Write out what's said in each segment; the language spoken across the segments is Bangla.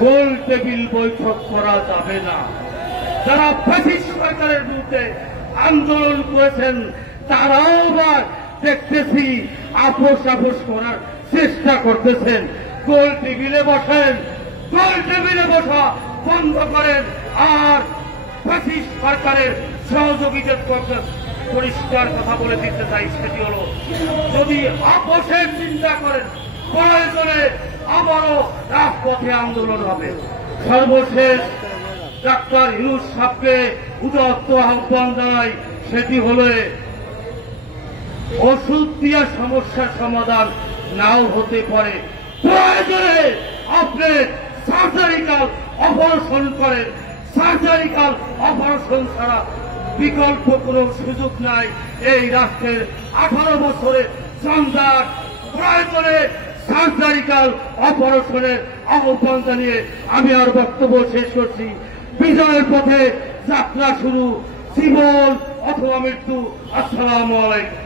গোল টেবিল বৈঠক করা যাবে না। যারা ফ্যাসিস্ট সরকারের বিরুদ্ধে আন্দোলন করেছেন তারাও আবার দেখতেছি আপোষ করার চেষ্টা করতেছেন। গোল টেবিলে বসেন, গোল টেবিলে বসা বন্ধ করেন। আর ফ্যাসিস্ট সরকারের সহযোগিতার পরিষ্কার কথা বলে দিতে চাই, সেটি হল যদি আপোষের চিন্তা করেন প্রয়োজনে আবারও রাজপথে আন্দোলন হবে। সর্বশেষ ডাক্তার ইউনূস সাহেবকে উদাত্ত আহ্বান জানাই, সেটি হলে ওষুধ দিয়া সমস্যার সমাধান নাও হতে পারে, প্রয়োজনে আপনি সার্জারিক্যাল অপারেশন করেন। সার্জারিক্যাল অপারেশন ছাড়া বিকল্প কোন সুযোগ নাই। এই রাষ্ট্রের 18 বছরের জঞ্জাট, প্রয়োজনে সার্জারিক্যাল অপারেশনের আহ্বান জানিয়ে আমি আর বক্তব্য শেষ করছি। বিজয়ের পথে যাত্রা শুরু, জীবন অথবা মৃত্যু। আসসালামু আলাইকুম।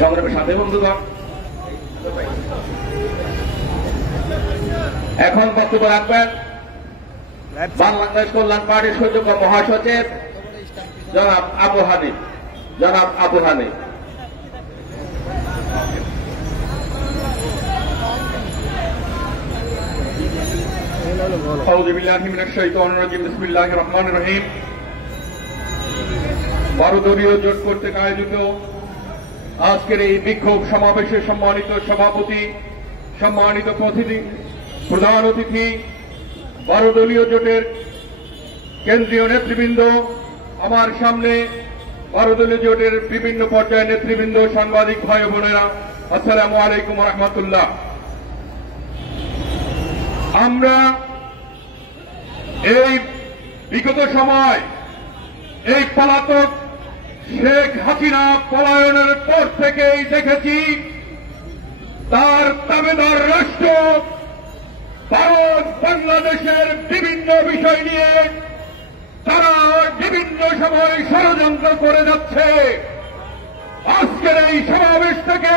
সংগ্রামের সাথে বন্ধুগণ, এখন বক্তব্য রাখবেন বাংলাদেশ কল্যাণ পার্টির সুযোগ্য মহাসচিব জনাব আবু হানিফ। আউযু বিল্লাহি মিনাশ শাইতানির রাজিম। বিসমিল্লাহির রহমানির রহিম। 12 দলীয় জোট কর্তৃক আয়োজিত আজকের এই বিক্ষোভ সমাবেশের সম্মানিত সভাপতি, সম্মানিত প্রধান অতিথি, 12 দলীয় জোটের কেন্দ্রীয় নেতৃবৃন্দ, আমার সামনে 12 দলীয় জোটের বিভিন্ন পর্যায়ের নেতৃবৃন্দ, সাংবাদিক ভাই বোনেরা, আসসালামু আলাইকুম ওয়া রাহমাতুল্লাহ। আমরা এই বিগত সময় এই পলাতক শেখ হাসিনা পলায়নের পর থেকেই দেখেছি তার দাবেদার রাষ্ট্র ভারত বাংলাদেশের বিভিন্ন বিষয় নিয়ে তারা বিভিন্ন সময় ষড়যন্ত্র করে যাচ্ছে। আজকের এই সমাবেশ থেকে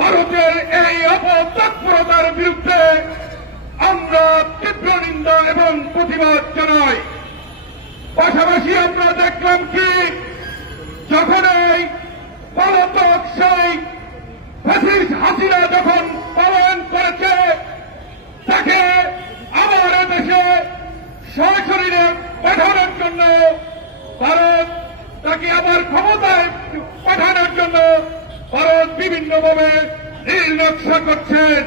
ভারতের এই অপতৎপরতার বিরুদ্ধে আমরা তীব্র নিন্দা এবং প্রতিবাদ জানাই। পাশাপাশি আমরা দেখলাম কি, যখন এই পলাতক সেই ফ্যাসিস্ট হাসিনা যখন পলায়ন করেছে, তাকে আবার দেশে সশরীরে পাঠানোর জন্য ভারত, তাকে আবার ক্ষমতায় পাঠানোর জন্য ভারত বিভিন্নভাবে নীল নকশা করছেন।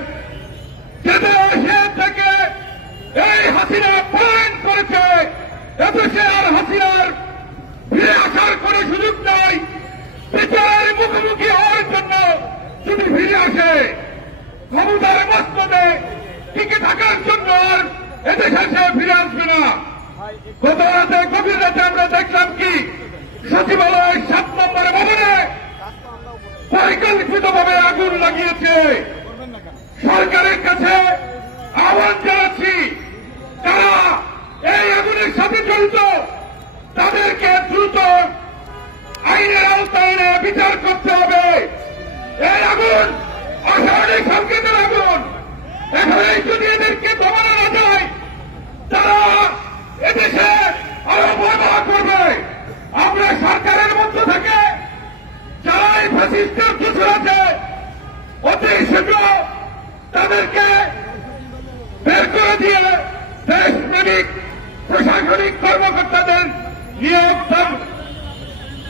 যে দেশে থেকে এই হাসিনা পলায়ন করেছে, এদেশে আর হাসিনার ফিরে আসার কোন সুযোগ নাই। বিচারের মুখোমুখি হওয়ার জন্য যদি ফিরে আসে, ক্ষমতার মস্তদে টিকে থাকার জন্য আর এদেশে সে ফিরে আসবে না। গত রাতে, গভীর রাতে আমরা দেখলাম কি, সচিবালয়ের 7 নম্বর ভবনে পরিকল্পিতভাবে আগুন লাগিয়েছে। সরকারের কাছে আহ্বান জানাচ্ছি, তারা এই আগুনের সাথে জড়িত তাদেরকে দ্রুত আইনের আওতায় এনে বিচার করতে হবে। এই আগুন অস্বাভাবিক সংকেতের আগুন। এখানে যদি এদেরকে দমানো না যায়, তারা এদেশে আরো ভয়াবহ করবে। আমরা সরকারের মধ্য থেকে যারা এই ফ্যাসিস্টের দোষর আছে, অতি শীঘ্র তাদেরকে বের করে দিয়ে দেশপ্রেমিক প্রশাসনিক কর্মকর্তাদের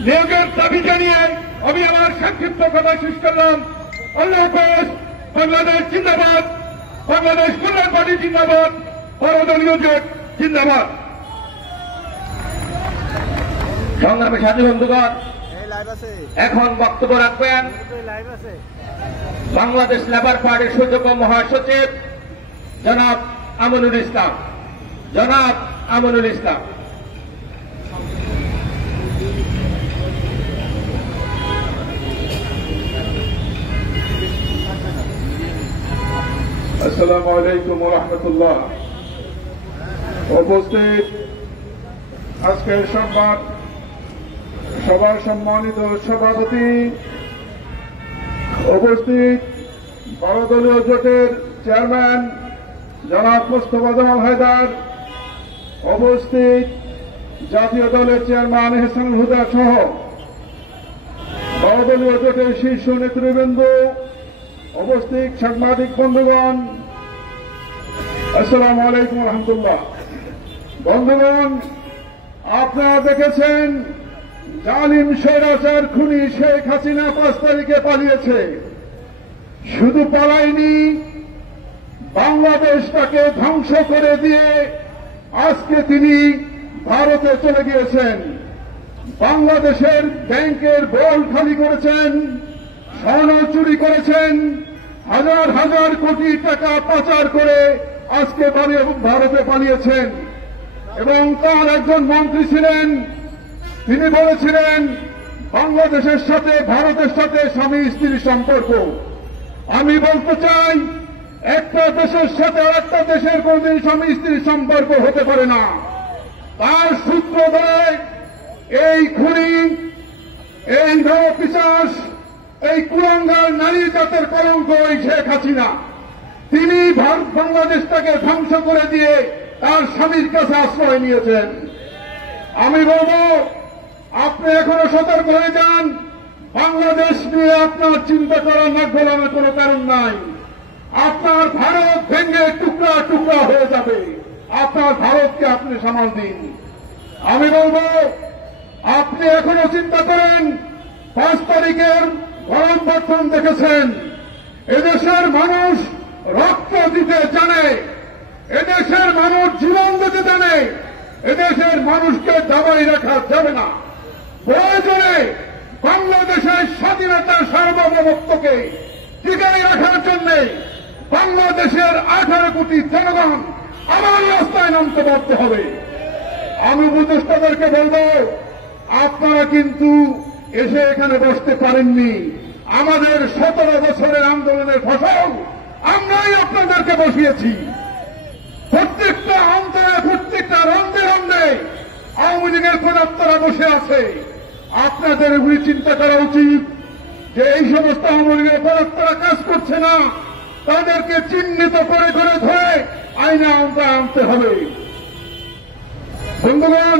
নিয়োগের দাবি জানিয়ে আমি আমার সংক্ষিপ্ত কথা শেষ করলাম। আল্লাহ হাফেজ। বাংলাদেশ জিন্দাবাদ, বাংলাদেশ কল্যাণ পার্টি জিন্দাবাদ, 12 দলীয় জোট জিন্দাবাদ। সংগ্রামী সাথী বন্ধুগণ, এখন বক্তব্য রাখবেন বাংলাদেশ লেবার পার্টির সুযোগ্য মহাসচিব জনাব আমিনুল ইসলাম। আসসালামু আলাইকুম ওয়া রাহমাতুল্লাহ। উপস্থিত আজকের সভার সম্মানিত সভাপতি, উপস্থিত 12 দলীয় জোটের চেয়ারম্যান জনাব মোস্তফা জামাল হায়দার, উপস্থিত জাতীয় দলের চেয়ারম্যান এহসানুল হুদা সহ বহুদলীয় জোটের শীর্ষ নেতৃবৃন্দ, উপস্থিত সাংবাদিক বন্ধুগণ, আসসালামু আলাইকুম রহমতুল্লাহ। বন্ধুগণ, আপনারা দেখেছেন জালিম স্বৈরাচার খুনি শেখ হাসিনা 5 তারিখে পালিয়েছে। শুধু পালায়নি, বাংলাদেশটাকে ধ্বংস করে দিয়ে আজকে তিনি ভারতে চলে গিয়েছেন। বাংলাদেশের ব্যাংকের বোল খালি করেছেন, স্বর্ণ চুরি করেছেন, হাজার হাজার কোটি টাকা পাচার করে আজকে ভারতে পালিয়েছেন। এবং তার একজন মন্ত্রী ছিলেন, তিনি বলেছিলেন বাংলাদেশের সাথে ভারতের সাথে স্বামী স্ত্রীর সম্পর্ক। আমি বলতে চাই, একটা দেশের সাথে আরেকটা দেশের কোনদিন স্বামী স্ত্রীর সম্পর্ক হতে পারে না। তার সূত্র ধরে এই খুনি, এই নরপিশাচ, এই কুলাঙ্গার নারী জাতের কলঙ্ক এই শেখ হাসিনা, তিনি বাংলাদেশটাকে ধ্বংস করে দিয়ে তার স্বামীর কাছে আশ্রয় নিয়েছেন। আমি বলব, আপনি এখনো সতর্ক হয়ে যান। বাংলাদেশ নিয়ে আপনার চিন্তা করার নাক গলানোর কোনো কারণ নাই। আপনার ভারত ভেঙে টুকরা টুকরা হয়ে যাবে। আপনার ভারতকে আপনি সামাল দিন। আমি বলব, আপনি এখনো চিন্তা করেন। 5 তারিখের গণঅভ্যুত্থান দেখেছেন। এদেশের মানুষ রক্ত দিতে জানে, এদেশের মানুষ জীবন দিতে জানে। এদেশের মানুষকে দাবাই রাখা যাবে না। প্রয়োজনে বাংলাদেশের স্বাধীনতার সার্বভৌমত্বকে টিকায় রাখার জন্য বাংলাদেশের 18 কোটি জনগণ আবার রাস্তায় নামতে বাধ্য হবে। আমি উপদেষ্টাদেরকে বলব, আপনারা কিন্তু এসে এখানে বসতে পারেননি। আমাদের 17 বছরের আন্দোলনের ফসল আমরাই আপনাদেরকে বসিয়েছি। প্রত্যেকটা অন্তরে, প্রত্যেকটা রন্ধে রন্ধে আওয়ামী লীগের প্রদাত্তরা বসে আছে। আপনাদের এগুলি চিন্তা করা উচিত যে এই সমস্ত আওয়ামী লীগের প্রদাত্তরা কাজ করছে না, তাদেরকে চিহ্নিত করে করে ধরে আইনে আওতায় আনতে হবে। বন্ধুগণ,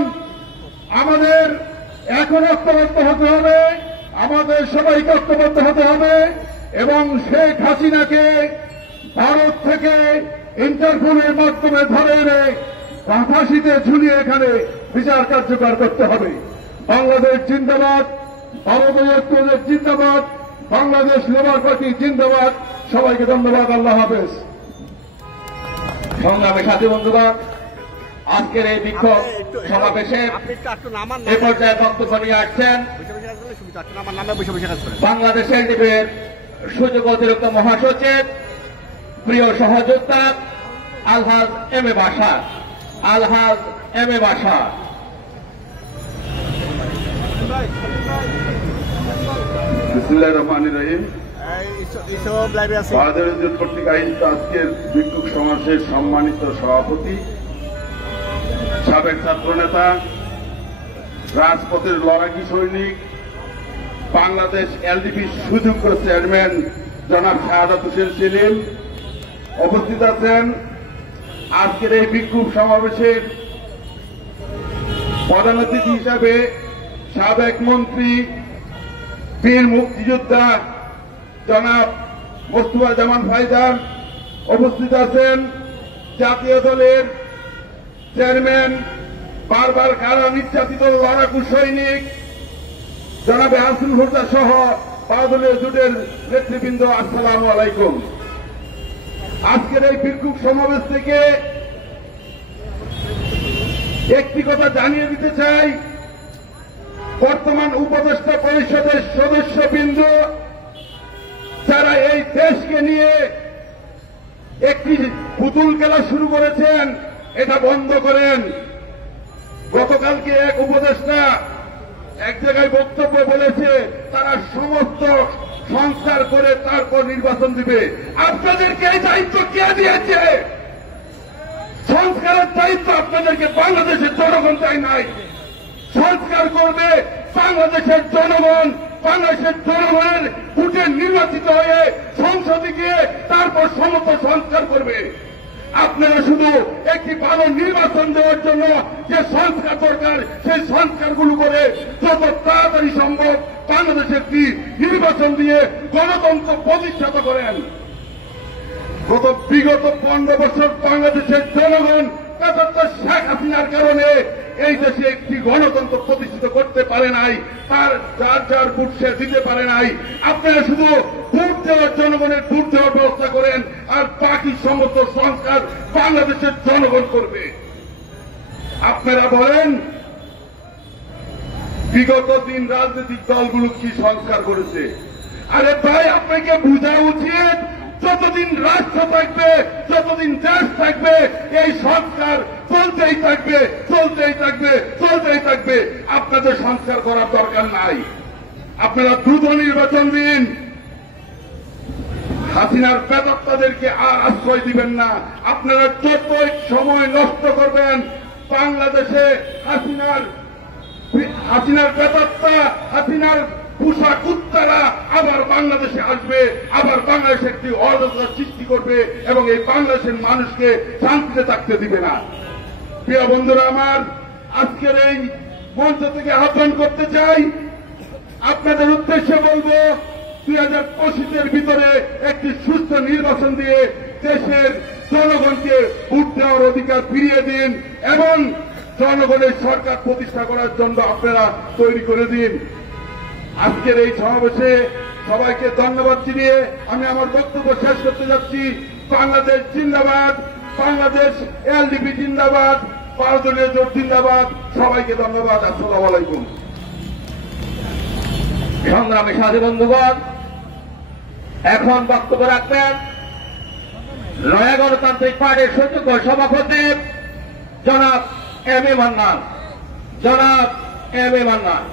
আমাদের এখন ঐক্যবদ্ধ হতে হবে, আমাদের সবাইকে ঐক্যবদ্ধ হতে হবে এবং শেখ হাসিনাকে ভারত থেকে ইন্টারপোলের মাধ্যমে ধরে এনে ফাঁসিতে ঝুলিয়ে এখানে বিচার কার্যকর করতে হবে। বাংলাদেশ জিন্দাবাদ, ভারতীয় ঐক্যজোট জিন্দাবাদ, বাংলাদেশ লেবার পার্টি জিন্দাবাদ। সবাইকে ধন্যবাদ। আল্লাহ হাফেজ। সংগ্রামী সাথী বন্ধুগণ, আজকের এই বিক্ষোভ সমাবেশে এ পর্যায়ে বক্তব্য নিয়ে আসছেন বাংলাদেশের এলডিপির সুযোগ অতিরিক্ত মহাসচিব, প্রিয় সহযোদ্ধা আলহাজ M A Bashar. Alhaj M A Bashar. বিসমিল্লাহির রহমানির রহিম। বাংলাদেশ ইজ্জত কর্তৃক আয়োজিত আজকের বিক্ষোভ সমাবেশের সম্মানিত সভাপতি, সাবেক ছাত্রনেতা, রাজপথের লড়াকি সৈনিক, বাংলাদেশ এলডিপি সুযোগ্য চেয়ারম্যান জনাব শাহাদাত হোসেন সেলিম, উপস্থিত আছেন আজকের এই বিক্ষোভ সমাবেশের প্রধান অতিথি হিসাবে সাবেক মন্ত্রী, বীর মুক্তিযোদ্ধা জনাব মোস্তফা জামান হায়দার, উপস্থিত আছেন জাতীয় দলের চেয়ারম্যান, বারবার কারা নির্যাতিত লড়াকু সৈনিক জনাব এহসানুল হুদা সহ বহুদলীয় জোটের নেতৃবৃন্দ। আসসালামু আলাইকুম। আজকের এই বিক্ষোভ সমাবেশ থেকে একটি কথা জানিয়ে দিতে চাই, বর্তমান উপদেষ্টা পরিষদের সদস্যবৃন্দ যারা এই দেশকে নিয়ে একটি পুতুল খেলা শুরু করেছেন, এটা বন্ধ করেন। গতকালকে এক উপদেষ্টা এক জায়গায় বক্তব্য বলেছে তারা সমস্ত সংস্কার করে তারপর নির্বাচন দিবে। আপনাদেরকে এই দায়িত্ব কে দিয়েছে? সংস্কারের দায়িত্ব আপনাদেরকে বাংলাদেশের জনগণ চাই নাই। সংস্কার করবে বাংলাদেশের জনগণ। বাংলাদেশের জনগণের ভোটে নির্বাচিত হয়ে সংসদে গিয়ে তারপর সমস্ত সংস্কার করবে। আপনারা শুধু একটি ভালো নির্বাচন দেওয়ার জন্য যে সংস্কার দরকার সেই সংস্কারগুলো করে যত তাড়াতাড়ি সম্ভব বাংলাদেশে একটি নির্বাচন দিয়ে গণতন্ত্র প্রতিষ্ঠা করেন। বিগত 15 বছর বাংলাদেশের জনগণ শেখ হাসিনার কারণে এই দেশে একটি গণতন্ত্র প্রতিষ্ঠিত করতে পারে নাই, তার যার ভোট সে দিতে পারে নাই। আপনারা শুধু ভোট দেওয়ার জনগণের ভোট দেওয়ার ব্যবস্থা করেন, আর বাকি সমস্ত সংস্কার বাংলাদেশের জনগণ করবে। আপনারা বলেন বিগত দিন রাজনৈতিক দলগুলো কি সংস্কার করেছে? আরে ভাই, আপনাকে বোঝা উচিত যতদিন রাষ্ট্র থাকবে, যতদিন দেশ থাকবে, এই সংস্কার চলতেই থাকবে, চলতেই থাকবে, চলতেই থাকবে। আপনাদের সংস্কার করার দরকার নাই। আপনারা দ্রুত নির্বাচন দিন। হাসিনার প্রেতাত্মাদেরকে আর আশ্রয় দিবেন না। আপনারা যতই সময় নষ্ট করবেন বাংলাদেশে হাসিনার প্রেতাত্মা, হাসিনার পোষা কুত্তারা আবার বাংলাদেশে আসবে, আবার বাংলাদেশে একটি অরাজকতা সৃষ্টি করবে এবং এই বাংলাদেশের মানুষকে শান্তিতে থাকতে দিবে না। প্রিয় বন্ধুরা আমার, আজকের এই মঞ্চ থেকে আহ্বান করতে চাই, আপনাদের উদ্দেশ্যে বলবো 2025-এর ভিতরে একটি সুস্থ নির্বাচন দিয়ে দেশের জনগণকে ভোট দেওয়ার অধিকার ফিরিয়ে দিন এবং জনগণের সরকার প্রতিষ্ঠা করার জন্য আপনারা তৈরি করে দিন। আজকের এই সমাবেশে সবাইকে ধন্যবাদ জানিয়ে আমি আমার বক্তব্য শেষ করতে যাচ্ছি। বাংলাদেশ জিন্দাবাদ, বাংলাদেশ এলডিপি জিন্দাবাদ, 5 দলীয় জোট জিন্দাবাদ। সবাইকে ধন্যবাদ। আসসালামু আলাইকুম। সংগ্রামী সাথী বন্ধুগণ, এখন বক্তব্য রাখবেন নয়া গণতান্ত্রিক পার্টির সুযোগ্য সভাপতি জনাব এম এ মান্নান। জনাব এম এ মান্নান।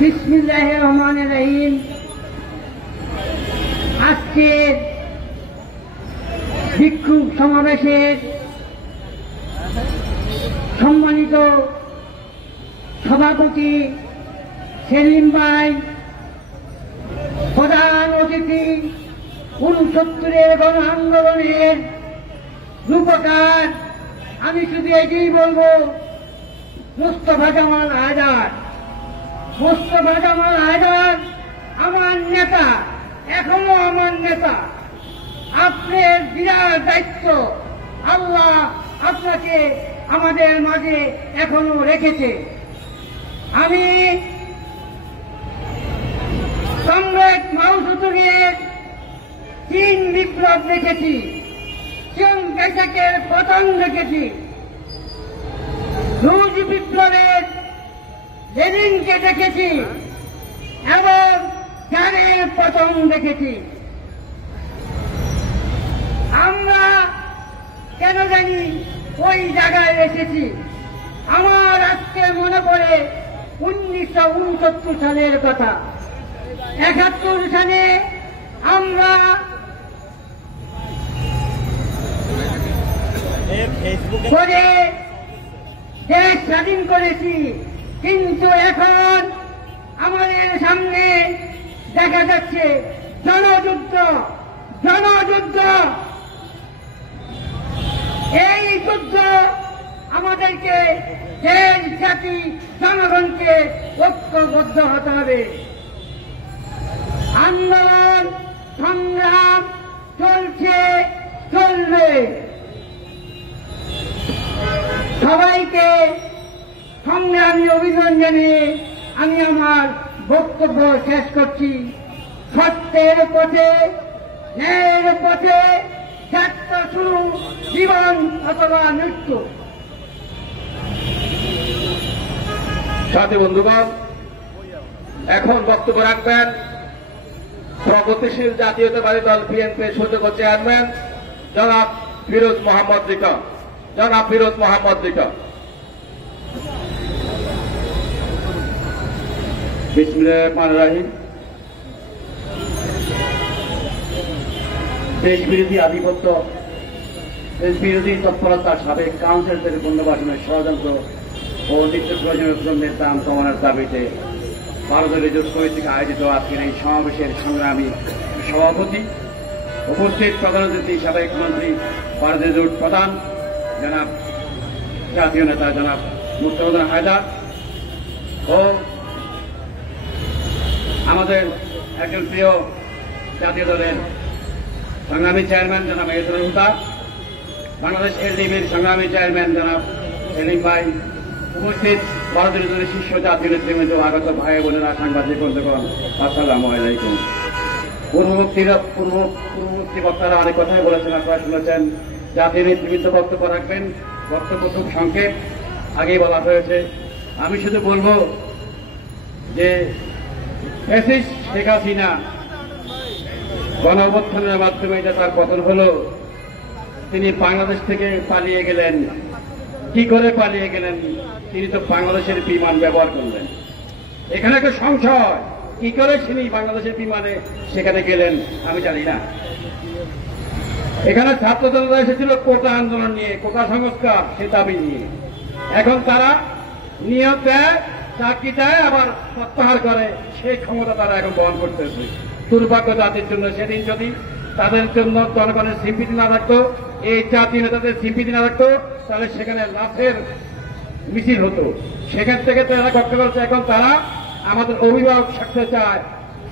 বিসমিল্লাহির রহমানির রহিম। আজকের বিক্ষোভ সমাবেশের সম্মানিত সভাপতি সেলিম ভাই, প্রধান অতিথি 69-এর গণ আন্দোলনের রূপকার, আমি শুধু এটাই বলবো, মোস্তফা জামাল হায়দার। মোস্তফা জামাল হায়দার আমার নেতা, এখনো আমার নেতা। আপনার বিরাট দায়িত্ব, আল্লাহ আপনাকে আমাদের মাঝে এখনো রেখেছে। আমি কমরেড মাও সেতুংয়ের 3 বিপ্লব দেখেছি, চিং কাইসাকের পতন দেখেছি, রুশ বিপ্লবের লেনিনকে দেখেছি এবং জারের পতন দেখেছি। আমরা কেন জানি ওই জায়গায় এসেছি। আমার আজকে মনে পড়ে 1969 সালের কথা। 71 সালে আমরা করে দেশ স্বাধীন করেছি, কিন্তু এখন আমাদের সামনে দেখা যাচ্ছে জনযুদ্ধ। জনযুদ্ধ, এই যুদ্ধ আমাদেরকে দেশ, জাতি, জনগণকে ঐক্যবদ্ধ হতে হবে। আন্দোলন সংগ্রাম চলছে, চলবে। সবাইকে সংগ্রামী অভিনন্দন জানিয়ে আমি আমার বক্তব্য শেষ করছি। সত্যের পথে, ন্যায়ের পথে যাত্রা শুরু, জীবন অথবা মৃত্যু। সাথী বন্ধুগণ, এখন বক্তব্য রাখবেন প্রগতিশীল জাতীয়তাবাদী দল বিএনপির সুযোগ্য চেয়ারম্যান জনাব ফিরোজ মোহাম্মদ লিটন। জনাব ফিরোজ মোহাম্মদ লিটন। বিসমিল্লাহির রহমানির রহিম। দেশবিরোধী আধিপত্য বিরোধী তৎপরতার সাবেক কাউন্সিল থেকে পুনর্বাসনের ষড়যন্ত্র ও নিত্য প্রয়োজনীয় শ্রমের দাম কমানোর দাবিতে ভারতের জোট কমিটি আয়োজিত আজকের এই সমাবেশের সংগ্রামী সভাপতি, উপস্থিত প্রধান অতিথি সাবেক মন্ত্রী, ভারতের জোট প্রধান জনাব জাতীয় নেতা জনাব মুস্তাফা হায়দার ও আমাদের একজন প্রিয় জাতীয় দলের সংগ্রামী চেয়ারম্যান জনাব এসরুল হুদা, বাংলাদেশ এলডিবির সংগ্রামী চেয়ারম্যান জনাব সেলিম ভাই, উপস্থিত ভারতের দলের শীর্ষ জাতীয় নেতৃবৃন্দ, আগত ভাই বোনেরা, সাংবাদিক বন্ধুগণ, আসসালামু আলাইকুম। পূর্ববর্তী বক্তারা অনেক কথাই বলেছেন, আপনারা শুনেছেন। জাতীয় নেতৃবৃন্দ বক্তব্য রাখবেন, বক্তব্য খুব সংক্ষেপ, আগেই বলা হয়েছে। আমি শুধু বলবো যে ফ্যাসিস্ট শেখ হাসিনা গণ অভ্যুত্থানের মাধ্যমে যে তার পতন হল, তিনি বাংলাদেশ থেকে পালিয়ে গেলেন। কি করে পালিয়ে গেলেন? তিনি তো বাংলাদেশের বিমান ব্যবহার করলেন। এখানে একটা সংশয়, কি করে তিনি বাংলাদেশের বিমানে সেখানে গেলেন আমি জানি না। এখানে ছাত্র জনতা এসেছিল কোটা আন্দোলন নিয়ে, কোটা সংস্কার, সে দাবি নিয়ে। এখন তারা নিয়োগ দেয়, চাকরি দেয়, আবার প্রত্যাহার করে, সেই ক্ষমতা তারা এখন বহন করতেছে। দুর্ভাগ্য জাতির জন্য। সেদিন যদি তাদের জন্য জনগণের সিম্পিতি না থাকতো, এই জাতীয় নেতাদের সিম্পিতি না থাকতো, তাহলে সেখানে লাশের মিছিল হতো। সেখান থেকে তারা করতে পারছে। এখন তারা আমাদের অভিভাবক থাকতে চায়।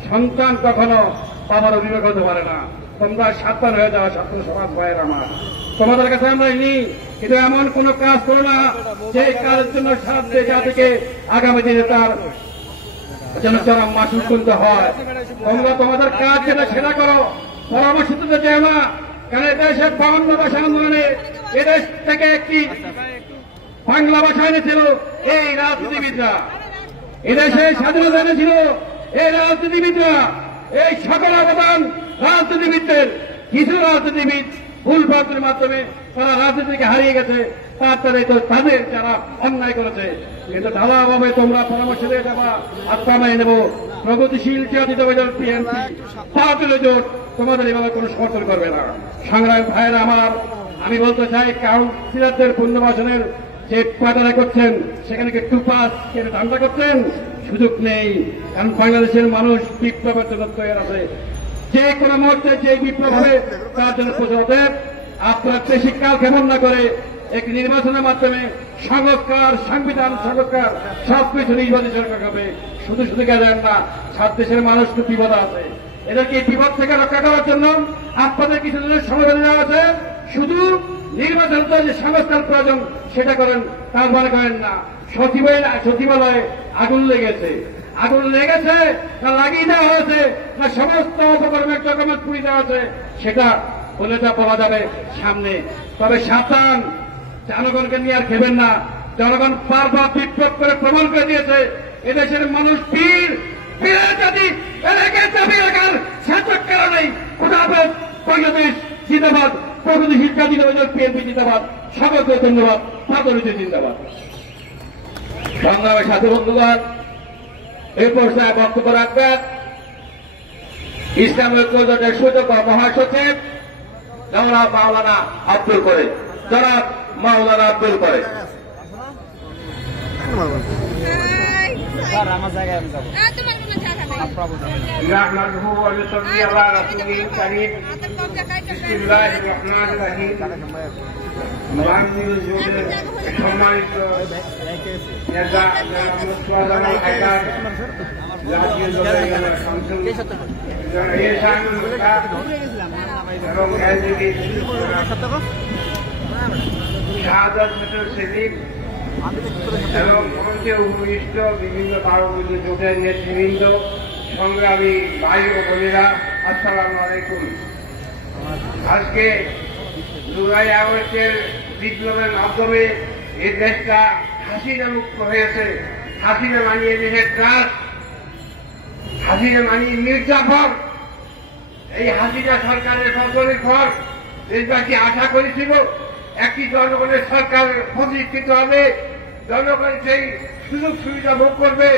সন্তান কখনো বাবার অভিভাবক হতে পারে না। তোমরা সাবধান হয়ে যাওয়া ছাত্র সমাজ ভাইয়ের আমার, তোমাদের কাছে আমরা নি, কিন্তু এমন কোন কাজ করো না যে কাজের জন্য সাথে জাতিকে আগামী দিনে তার যেন চরম মাসুল তুলতে হয়। তোমরা তোমাদের কাজ যেটা সেটা করো, পরামর্শ দিতে চাই না। কারণ এদেশের 52 ভাষা আন্দোলনে এদেশ থেকে একটি বাংলা ভাষা এনেছিল এই রাজনীতিবিদরা, এদেশে স্বাধীনতা এনেছিল এই রাজনীতিবিদরা। এই সকল অবদান রাজনীতিবিদদের। কিছু রাজনীতিবিদ ভুল পথের মাধ্যমে তারা রাজনীতিকে হারিয়ে গেছে, তারপরে তো তাদের যারা অন্যায় করেছে। কিন্তু ধারাভাবে তোমরা পরামর্শ দিয়ে যাবা, আত্মা মেনে নেব। প্রগতিশীল জাতীয় দল বিএনপি ভারতীয় জোট তোমাদের এভাবে কোনো সমর্থন করবে না। সংগ্রাম ভাইয়েরা আমার, আমি বলতে চাই, কাউন্সিলরদের পুনর্বাসনের যে পাতারা করছেন, সেখানে একটু পাস ধান্দা করছেন, সুযোগ নেই। কারণ বাংলাদেশের মানুষ বিপ্লবের জন্য তৈরি আছে। যে কোনো মুহূর্তে যে বিপ্লব হবে তার জন্য প্রচলিত। আপনার বেশিকাল কেমন না করে এক নির্বাচনের মাধ্যমে সংস্কার, সংবিধান সংস্কার, সবকিছু নির্বাচন সরকার হবে। শুধু শুধু গেলেন না, সাত দেশের মানুষ তো বিপদ আছে। এদেরকে বিপদ থেকে রক্ষা করার জন্য আপনাদের কিছু দিনের সময় দেওয়া আছে। শুধু নির্বাচন যে সংস্কার প্রয়োজন সেটা করেন, তার মনে করেন না। সচিবালয়ে আগুন লেগেছে, আগুন লেগেছে না লাগিয়ে দেওয়া হয়েছে না সমস্ত উপকরণের ডকুমেন্ট পুড়িয়ে দেওয়া হয়েছে, সেটা বলেটা বলা যাবে সামনে। তবে সাবধান, জনগণকে নিয়ে আর খেবেন না। জনগণ বারবার বিপ্লব করে প্রমাণ করে দিয়েছে এদেশের মানুষ বীর, বীরের জাতি, এদেরকে চাপিয়ে রাখার সার্থক কারণেই। খোদাফেজ, বাংলাদেশ জিন্দাবাদ, প্রগতিশীল জাতীয় দল বিএনপি জিন্দাবাদ। সকলকে ধন্যবাদ। ছাত্রলীগ জিন্দাবাদ। সংগ্রামের সাথী বন্ধুগণ, এই পর্যায়ে বক্তব্য রাখবেন ইসলামী ঐক্যজোটের সূচক মহাসচিব জনাব মাওলানা আব্দুল করিম। জনাব মাওলানা আব্দুল করিম। সম্মানিত নেতা জাতীয় দলের এবং শাহাদাত সেদিক এবং মঞ্চে উপবিষ্ট বিভিন্ন ভারতীয় জোটের নেতৃবৃন্দ, সংগ্রামী ভাই ও বোনেরা, আসসালামু আলাইকুম। আজকে জুলাই আগস্টের বিপ্লবের মাধ্যমে এই দেশটা হাসিনা মুক্ত হয়েছে। হাসিনা মানিয়ে দেশের ত্রাস, হাসিনা মানিয়ে মির্জাফর। এই হাসিনা সরকারের পতনের পর দেশবাসী আশা করেছিল একটি জনগণের সরকার প্রতিষ্ঠিত হবে, জনগণ সেই সুযোগ সুবিধা ভোগ করবে,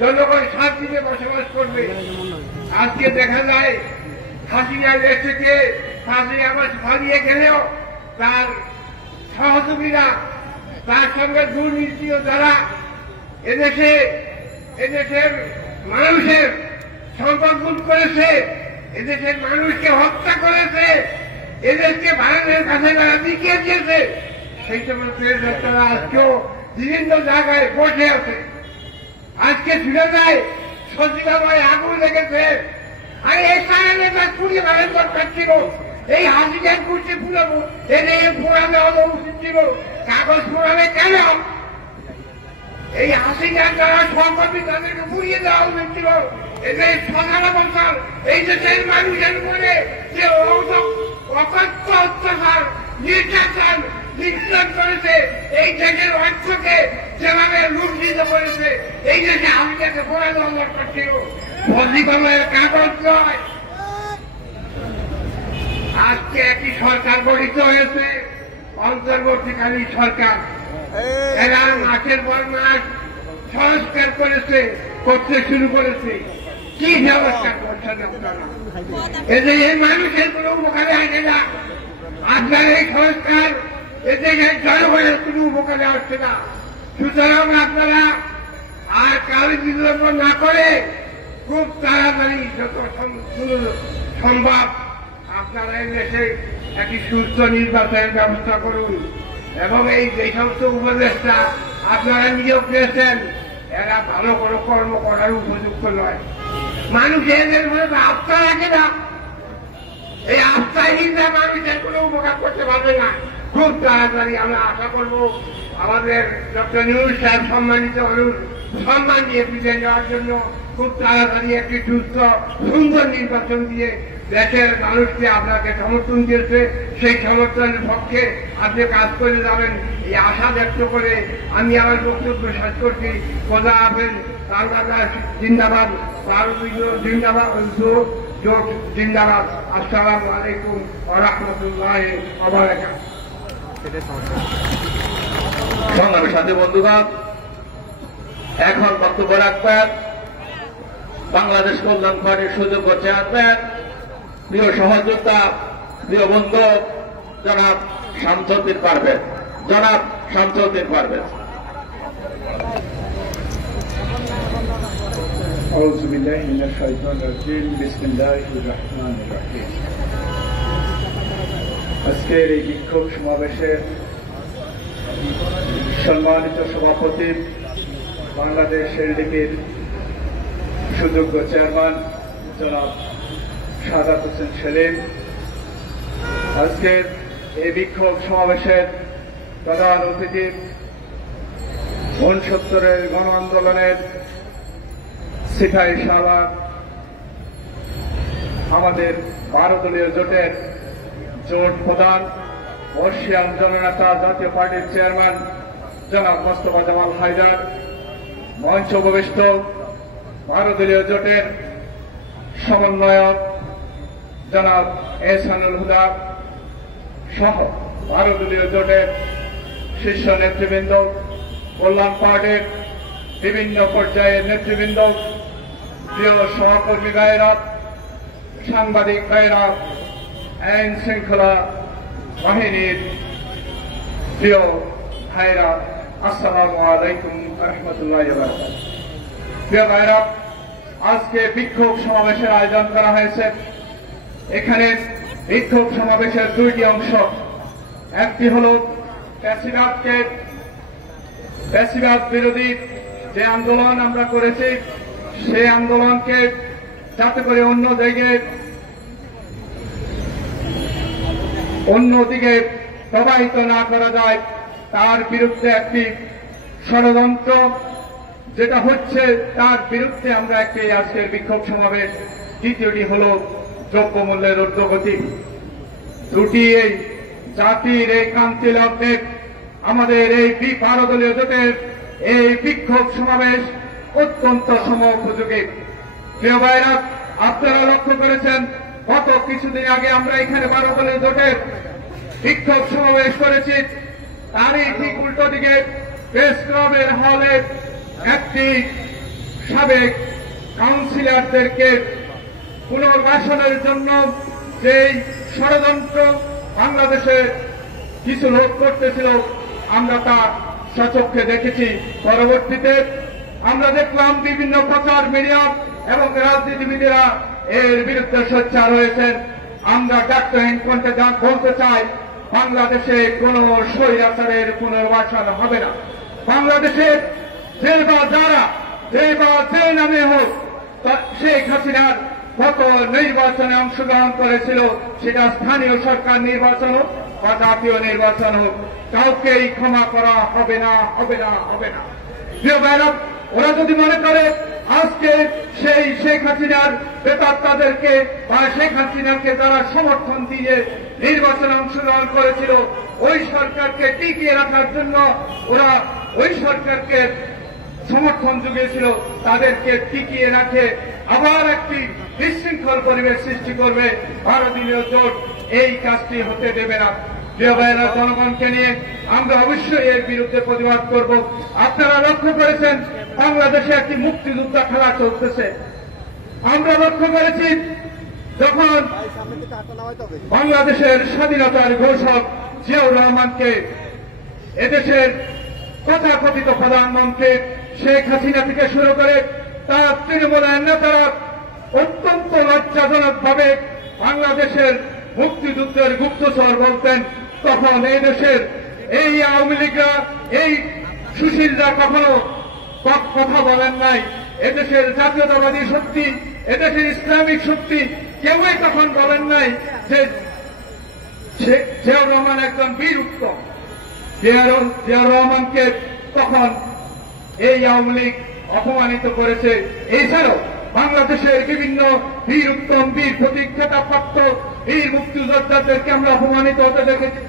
জনগণ শান্তিতে বসবাস করবে। আজকে দেখা যায় হাসিনা দেশ থেকে 5ই আগস্ট পালিয়ে গেলেও তার সহযোগীরা, তার সঙ্গে দুর্নীতিও যারা এদেশের মানুষের সম্পদ লুট করেছে, এদেশের মানুষকে হত্যা করেছে, এদেশকে ভারতের কাছে তারা দিকে দিয়েছে, সেই সমস্ত নেতারা আজকেও বিভিন্ন জায়গায় বসে আছে। আজকে ফিরে যায় সচিবালয়ে আগুন লেগেছে, আর এই সারা নেতা পুড়ি মারের দরকার ছিল। এই হাসিদের কুর্তি পুরাবো, এদের পোড়ানো হওয়া উচিত ছিল, কাগজ পোড়াবে কেন? এই হাসিদার যারা সম্পত্তি তাদেরকে পুড়িয়ে দেওয়া উচিত ছিল। এদের ১৭ বছর এই দেশের মানুষের উপরে যে অকথ্য অত্যাচার, নির্যাতন, নির্যাতন করেছে, এই দেশের অর্থকে যেভাবে লুণ্ঠিত করেছে, এই দেশে হাসিদাকে পোড়া দেওয়া দরকার ছিল। বন্দীকরণের কাগজ নয়। আজকে একটি সরকার গঠিত হয়েছে, অন্তর্বর্তীকালীন সরকার। এরা মাসের পর মাস সংস্কার করতে শুরু করেছে। কি সংস্কার করছেন আপনারা? এদেশের মানুষের কোন উপকারে আসে না। আপনার এই সংস্কার এদেশের জনগণের কোন উপকারে আসছে না। সুতরাং আপনারা আর কারো বিলম্ব না করে খুব তাড়াতাড়ি যত সম্ভব আপনারা এই দেশে একটি সুস্থ নির্বাচনের ব্যবস্থা করুন, এবং এই যে সমস্ত উপদেষ্টা আপনারা নিয়োগ দিয়েছেন এরা ভালো কোনো কর্ম করার উপযুক্ত নয়। মানুষ এদের মধ্যে আস্থা রাখে না। এই আস্থাহীনরা মানুষের কোনো উপকার করতে পারবে না। খুব তাড়াতাড়ি আমরা আশা করব আমাদের ডক্টর নিউজ সাহেব সম্মানিত সম্মান দিয়ে বিদায় নেওয়ার জন্য খুব তাড়াতাড়ি একটি সুস্থ সুন্দর নির্বাচন দিয়ে দেশের মানুষকে আপনাকে সমর্থন দিয়েছে, সেই সমর্থনের পক্ষে আপনি কাজ করে যাবেন এই আশা ব্যক্ত করে আমি আমার বক্তব্য শেষ করছি। খোদা হাফেজ। বাংলাদেশ জিন্দাবাদ, ভারতীয় জিন্দাবাদ, জোট জিন্দাবাদ। আসসালামু আলাইকুম ওয়া রাহমাতুল্লাহি ওয়া বারাকাতুহু। সংগ্রামী সাথী বন্ধুগণ, এখন বক্তব্য রাখবেন বাংলাদেশ কল্যাণ পার্টির সুযোগ্য চেয়ারম্যান, প্রিয় সহযোদ্ধা, প্রিয় বন্ধু জনাব শামসুদ্দিন পারভেজ। আউযু বিল্লাহি মিনাশ শাইতানির রাজিম। বিসমিল্লাহির রহমানির রহিম। আজকের এই বিক্ষোভ সমাবেশের সম্মানিত সভাপতি, বাংলাদেশ এলডিপির সুযোগ্য চেয়ারম্যান জনাব সাদাত হোসেন সেলিম, আজকের এই বিক্ষোভ সমাবেশের প্রধান অতিথি ৬৯-এর গণ আন্দোলনের সিপাহী সালার আমাদের ১২ দলীয় জোটের জোট প্রধান বর্ষিয়ান জননেতা জাতীয় পার্টির চেয়ারম্যান জনাব মোস্তফা জামাল হায়দার, মঞ্চ উপবিষ্ট ১২ দলীয় জোটের সমন্বয়ক জনাব এহসানুল হুদা সহ ১২ দলীয় জোটের শীর্ষ নেতৃবৃন্দ, কল্যাণ পার্টির বিভিন্ন পর্যায়ের নেতৃবৃন্দ, প্রিয় সহকর্মী ভাইয়েরা, সাংবাদিক ভাইয়েরা, আইন শৃঙ্খলা বাহিনীর প্রিয় ভাইরা, আসসালামু আলাইকুম ওয়া রাহমাতুল্লাহি ওয়া বারাকাতুহু। প্রিয় ভাইরা, আজকে বিক্ষোভ সমাবেশের আয়োজন করা হয়েছে। এখানে বিক্ষোভ সমাবেশের দুইটি অংশ। একটি হল ফ্যাসিবাদ বিরোধী যে আন্দোলন আমরা করেছি, সেই আন্দোলনকে যাতে করে অন্যদিকে প্রবাহিত না করা যায় তার বিরুদ্ধে একটি ষড়যন্ত্র যেটা হচ্ছে, তার বিরুদ্ধে আমরা একটি আজকের বিক্ষোভ সমাবেশ। দ্বিতীয়টি হল দ্রব্যমূল্যের ঊর্ধ্বগতি। দুটি এই জাতির এই ক্রান্তি লগ্নে আমাদের এই ১২ দলীয় জোটের এই বিক্ষোভ সমাবেশ অত্যন্ত সময়োপযোগী। প্রিয় ভাইরা, আপনারা লক্ষ্য করেছেন গত কিছুদিন আগে আমরা এখানে ১২ দলীয় জোটের বিক্ষোভ সমাবেশ করেছি। তারই ঠিক উল্টো দিকে প্রেস ক্লাবের হলে একটি সাবেক কাউন্সিলরদেরকে পুনর্বাসনের জন্য যেই ষড়যন্ত্র বাংলাদেশের কিছু লোক করতেছিল, আমরা তা সচক্ষে দেখেছি। পরবর্তীতে আমরা দেখলাম বিভিন্ন প্রচার মিডিয়া এবং রাজনীতিবিদেরা এর বিরুদ্ধে সোচ্চার হয়েছেন। আমরা ডাক্তারহীন কণ্ঠে বলতে চাই, বাংলাদেশে কোন স্বৈরাচারের পুনর্বাসন হবে না। বাংলাদেশের যে বা যারা যে বা যে নামে হোক শেখ হাসিনার গত নির্বাচনে অংশগ্রহণ করেছিল, সেটা স্থানীয় সরকার নির্বাচন হোক বা জাতীয় নির্বাচন হোক, কাউকেই ক্ষমা করা হবে না, হবে না, হবে না। প্রিয় ভাইরা, ওরা যদি মনে করে আজকে সেই শেখ হাসিনার বেতাত্তাদেরকে বা শেখ হাসিনাকে যারা সমর্থন দিয়ে নির্বাচনে অংশগ্রহণ করেছিল, ওই সরকারকে টিকিয়ে রাখার জন্য ওরা ওই সরকারকে সমর্থন জুগিয়েছিল, তাদেরকে টিকিয়ে রাখে আবার একটি বিশৃঙ্খল পরিবেশ সৃষ্টি করবে ভারতীয় জোট, এই কাজটি হতে দেবে না। প্রিয় ভাইয়েরা, জনগণকে নিয়ে আমরা অবশ্যই এর বিরুদ্ধে প্রতিবাদ করব। আপনারা লক্ষ্য করেছেন বাংলাদেশে একটি মুক্তিযোদ্ধা খেলা চলতেছে। আমরা লক্ষ্য করেছি যখন বাংলাদেশের স্বাধীনতার ঘোষক জিয়াউর রহমানকে এদেশের তথাকথিত প্রধানমন্ত্রী শেখ হাসিনা থেকে শুরু করে তার তৃণমূলের নেতারা অত্যন্ত লজ্জাজনকভাবে বাংলাদেশের মুক্তিযুদ্ধের গুপ্তচর বলতেন, তখন এই দেশের এই আওয়ামী লীগরা, এই সুশীলরা কখনো কথা বলেন নাই। এদেশের জাতীয়তাবাদী শক্তি, এদেশের ইসলামিক শক্তি কেউই তখন বলেন নাই যে জিয়াউর রহমান একজন বীর উত্তম। জিয়াউর রহমানকে তখন এই আওয়ামী লীগ অপমানিত করেছে। এছাড়াও বাংলাদেশের বিভিন্ন বীর উত্তম, বীর প্রতীক খেতাবপ্রাপ্ত বীর মুক্তিযোদ্ধাদেরকে আমরা অপমানিত হতে দেখেছি।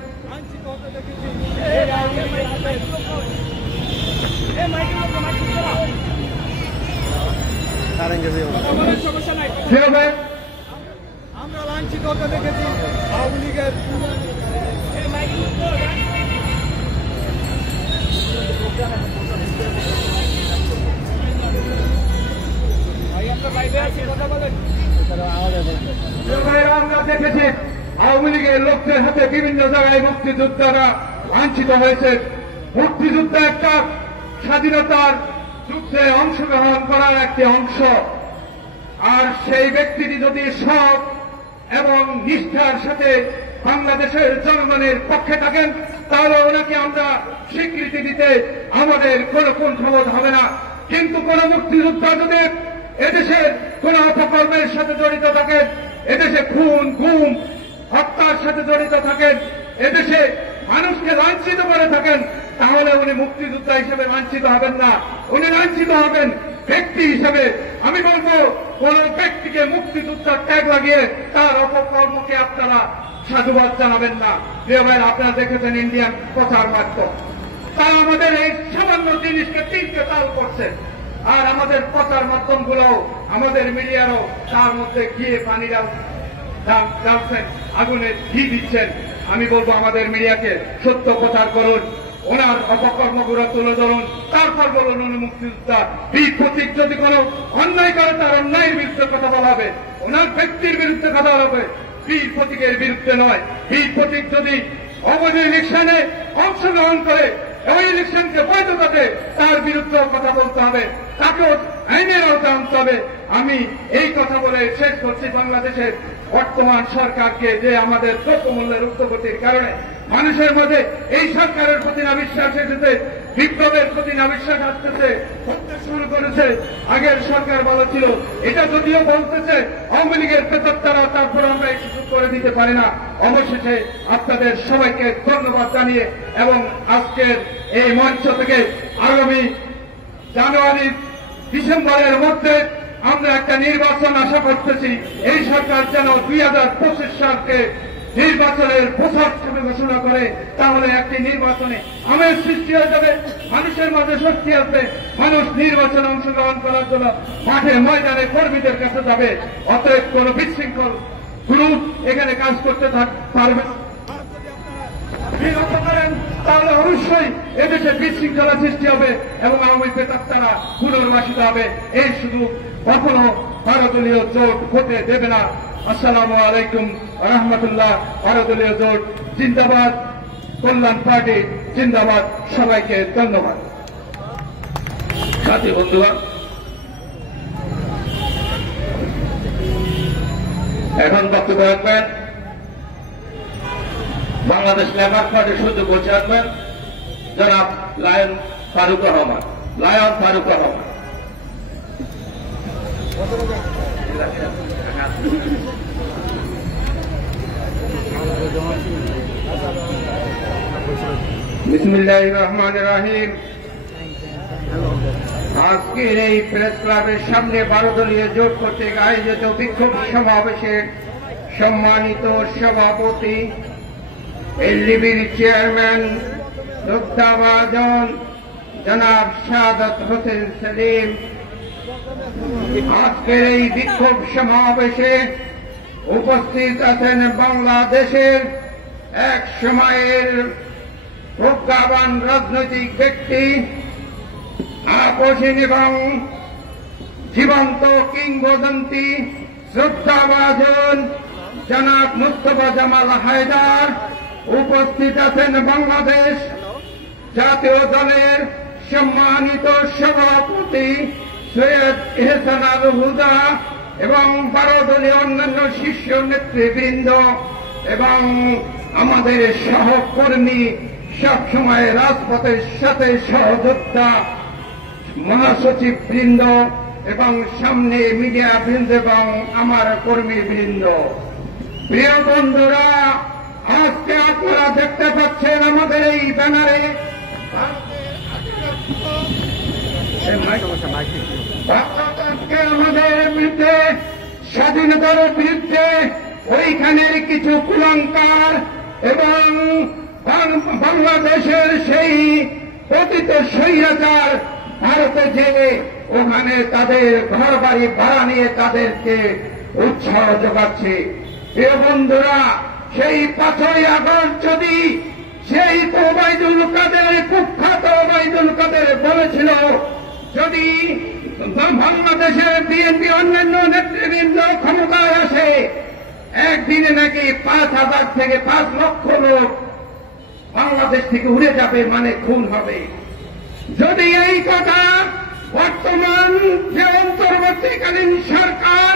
আমরা লাঞ্ছিত হতে দেখেছি আওয়ামী লীগের। আমরা দেখেছি আওয়ামী লীগের লোকদের হাতে বিভিন্ন জায়গায় মুক্তিযোদ্ধারা লাঞ্ছিত হয়েছে। মুক্তিযুদ্ধ একটা স্বাধীনতার যুদ্ধে অংশগ্রহণ করার একটি অংশ, আর সেই ব্যক্তিটি যদি সৎ এবং নিষ্ঠার সাথে বাংলাদেশের জনগণের পক্ষে থাকেন, তাহলে ওনাকে আমরা স্বীকৃতি দিতে আমাদের কোন কুণ্ঠাবোধ হবে না। কিন্তু কোন মুক্তিযোদ্ধা যদি এদেশের কোন অপকর্মের সাথে জড়িত থাকেন, এদেশে খুন, গুম, হত্যার সাথে জড়িত থাকেন, এদেশে মানুষকে লাঞ্ছিত করে থাকেন, তাহলে উনি মুক্তিযোদ্ধা হিসেবে লাঞ্ছিত হবেন না, উনি লাঞ্ছিত হবেন ব্যক্তি হিসেবে। আমি বলবো, কোন ব্যক্তিকে মুক্তিযোদ্ধার ট্যাগ লাগিয়ে তার অপকর্মকে আপনারা সাধুবাদ জানাবেন না। প্রিয় ভাই, আপনারা দেখেছেন ইন্ডিয়ান প্রচার মাধ্যম, তারা আমাদের এই সামান্য জিনিসকে তিনকে তাল করছে, আর আমাদের প্রচার মাধ্যমগুলো, আমাদের মিডিয়ারও তার মধ্যে গিয়ে পানি ঢালছেন, আগুনে ঘি দিচ্ছেন। আমি বলবো আমাদের মিডিয়াকে সত্য প্রচার করুন, ওনার অপকর্মগুলো তুলে ধরুন, তারপর বলুন উনি মুক্তিযোদ্ধা। বীর প্রতীক যদি কোনো অন্যায় করে তার অন্যায়ের বিরুদ্ধে কথা বলা হবে, ওনার ব্যক্তির বিরুদ্ধে কথা হবে, বীর প্রতীকের বিরুদ্ধে নয়। বীর প্রতীক যদি অবৈধ ইলেকশনে অংশগ্রহণ করে, ওই ইলেকশনকে বৈধতাতে তার বিরুদ্ধে কথা বলতে হবে, তাকেও আইনের আওতায় আনতে হবে। আমি এই কথা বলে শেষ করছি। বাংলাদেশের বর্তমান সরকারকে যে আমাদের দ্রব্যমূল্যের ঊর্ধ্বগতির কারণে মানুষের মধ্যে এই সরকারের প্রতি না বিশ্বাস এসেছে, বিপ্লবের প্রতি না বিশ্বাস আসতেছে, শুরু করেছে। আগের সরকার ভালো ছিল, এটা যদিও বলতেছে আওয়ামী লীগের প্রেতাত্মারা, তারপর আমরা এই সুযোগ করে দিতে পারি না। অবশেষে আপনাদের সবাইকে ধন্যবাদ জানিয়ে এবং আজকের এই মঞ্চ থেকে আগামী জানুয়ারি ডিসেম্বরের মধ্যে আমরা একটা নির্বাচন আশা করতেছি। এই সরকার যেন 2025 সালকে নির্বাচনের প্রচার হিসেবে ঘোষণা করে, তাহলে একটি নির্বাচনে আমের সৃষ্টি হয়ে যাবে, মানুষের মাঝে শক্তি আসবে, মানুষ নির্বাচনে অংশগ্রহণ করার জন্য মাঠে ময়দানে কর্মীদের কাছে যাবে। অতএব কোন বিশৃঙ্খল গ্রুপ এখানে কাজ করতে পারবে করেন, তাহলে অবশ্যই এদেশে বিশৃঙ্খলা সৃষ্টি হবে এবং আওয়ামী প্রেতাত্মারা পুনর্বাসিত হবে। এই শুধু কখনো ভারতীয় জোট হতে দেবে না। আসসালামু আলাইকুম রহমতুল্লাহ। ভারতীয় জোট জিন্দাবাদ। কল্যাণ পার্টি জিন্দাবাদ। সবাইকে ধন্যবাদ। সাথী বন্ধুগণ, এখন বক্তব্য রাখবেন বাংলাদেশ লেবার পার্টির সদ্য পরিচয় রাখবেন জনাব লায়ন ফারুক রহমান। বিসমিল্লাহির রহমানির রহিম। আজকের এই প্রেস ক্লাবের সামনে 12 দলীয় জোট কর্তৃক আয়োজিত বিক্ষোভ সমাবেশের সম্মানিত সভাপতি, এলডিবির চেয়ারম্যান মুক্তাবাজন জনাব শাহাদাত হোসেন সেলিম, আজকের এই বিক্ষোভ সমাবেশে উপস্থিত আছেন বাংলাদেশের এক সময়ের প্রজ্ঞাবান রাজনৈতিক ব্যক্তি, আপসীন এবং জীবন্ত কিংবদন্তি শ্রদ্ধাভাজন জনাব মুস্তফা জামাল হায়দার। উপস্থিত আছেন বাংলাদেশ জাতীয় দলের সম্মানিত সভাপতি সৈয়দ এহসান আল হুদা এবং 12 দলীয় অন্যান্য শীর্ষ নেতৃবৃন্দ এবং আমাদের সহকর্মী, সবসময় রাজপথের সাথে সহযোদ্ধা মহাসচিব বৃন্দ এবং সামনে মিডিয়া বৃন্দ এবং আমার কর্মী বৃন্দ। প্রিয় বন্ধুরা, আজকে আপনারা দেখতে পাচ্ছেন আমাদের এই ব্যানারে আমাদের বিরুদ্ধে, স্বাধীনতার বিরুদ্ধে ওইখানের কিছু কুলাঙ্কার এবং বাংলাদেশের সেই পতিত স্বৈরাচার ভারতে যে ওখানে তাদের ঘর বাড়ি ভাড়া নিয়ে তাদেরকে উৎসাহ যোগাচ্ছে। প্রিয় বন্ধুরা, সেই 5ই আগস্ট যদি সেই ওবায়দুল কাদের, কুখ্যাত ওবায়দুল কাদের বলেছিল যদি বাংলাদেশের বিএনপি অন্যান্য নেতৃবৃন্দ ক্ষমতায় আসে একদিনে নাকি 5,000 থেকে 5 লক্ষ লোক বাংলাদেশ থেকে উড়ে যাবে, মানে খুন হবে। যদি এই কথা বর্তমান যে অন্তর্বর্তীকালীন সরকার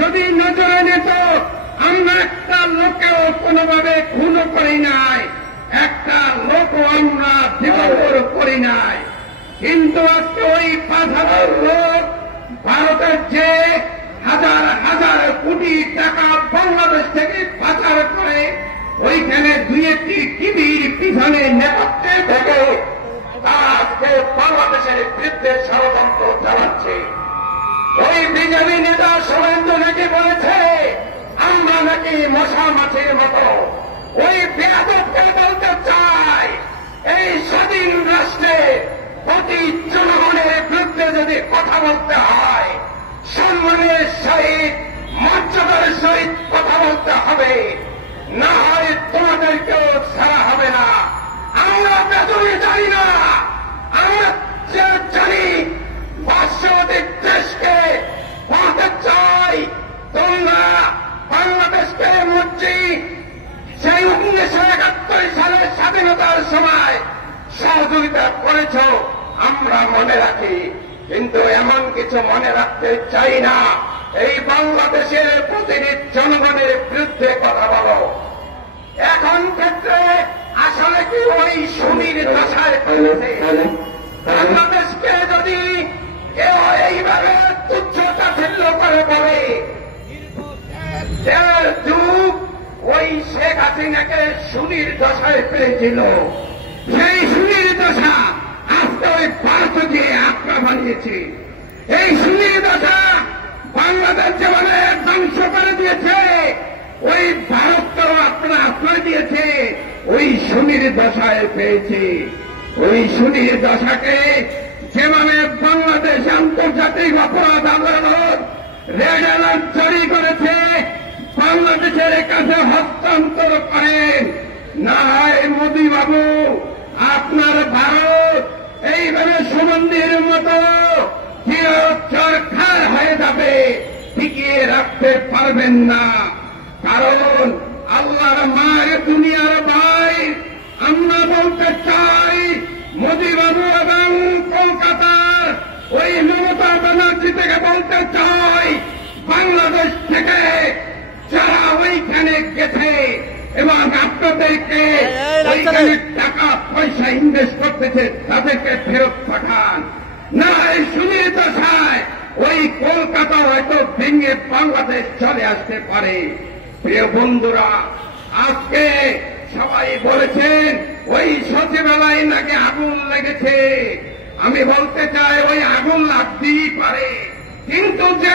যদি নজরে নিত, আমরা একটা লোকেও কোনোভাবে খুনও করি নাই, একটা লোকও আমরা জীবন করি নাই। কিন্তু আজকে ওই 5,000 লোক ভারতের যে হাজার হাজার কোটি টাকা বাংলাদেশ থেকে পাচার করে ওইখানে 2-1টি টিভির পিছনে নেপথ্যে থেকে তারা আজকে বাংলাদেশের বিরুদ্ধে ষড়যন্ত্র চালাচ্ছে। ওই বিজেপি নেতা শুভেন্দু নাকি বলেছে আমরা নাকি মশা মাছির মতো। ওই বেয়াদবকে বলতে চাই, এই স্বাধীন রাষ্ট্রে প্রতি জনগণের বিরুদ্ধে যদি কথা বলতে হয়, সম্মানের সহিত মর্যাদার সহিত কথা বলতে হবে, না হয় তোমাদেরকেও ছাড়া হবে না। আমরা বেতনে জানি না, আমরা জানি পার্শ্ববর্তী দেশকে বলতে চাই তোমরা বাংলাদেশকে মর্জি সেই 1971 সালের স্বাধীনতার সময় সহযোগিতা করেছ, আমরা মনে রাখি, কিন্তু এমন কিছু মনে রাখতে চাই না। এই বাংলাদেশের প্রতিটি জনগণের বিরুদ্ধে কথা বলো। এখন ক্ষেত্রে আসলে কি ওই সুনীর দশায় ফেলেছে বাংলাদেশকে যদি কেউ এইভাবে তুচ্ছ তাচ্ছিল্য করে বলে, 1.5 যুগ ওই শেখ হাসিনাকে সুনীর দশায় পেয়েছিল, সেই সুনীর দশা আজকে ওই ভারত দিয়ে আক্রমণ বানিয়েছে। এই সুনীর দশা বাংলাদেশ যেভাবে ধ্বংস করে দিয়েছে, ওই ভারতকেও আপনারা আশ্রয় দিয়েছে, ওই সুনীর দশায় পেয়েছে। ওই সুনীর দশাকে যেভাবে বাংলাদেশ আন্তর্জাতিক অপরাধ আদালত রেড অ্যালার্ট জারি করেছে, বাংলাদেশের কাছে হস্তান্তর করেন, না হয় মোদী বাবু আপনার ভারত এইভাবে সুমন্দির মতো চিরচরখার হয়ে যাবে, টিকিয়ে রাখতে পারবেন না। কারণ আল্লাহর মায়ের দুনিয়ার ভাই আমরা যাদেরকে ওইখানে টাকা পয়সা ইনভেস্ট করতেছে তাদেরকে ফেরত পাঠান, না এই সুনীল দশায় ওই কলকাতা হয়তো ভেঙে বাংলাদেশ চলে আসতে পারে। প্রিয় বন্ধুরা, আজকে সবাই বলেছেন ওই সচিবালয়ে নাকি আগুন লেগেছে। আমি বলতে চাই ওই আগুন লাগতেই পারে, কিন্তু যে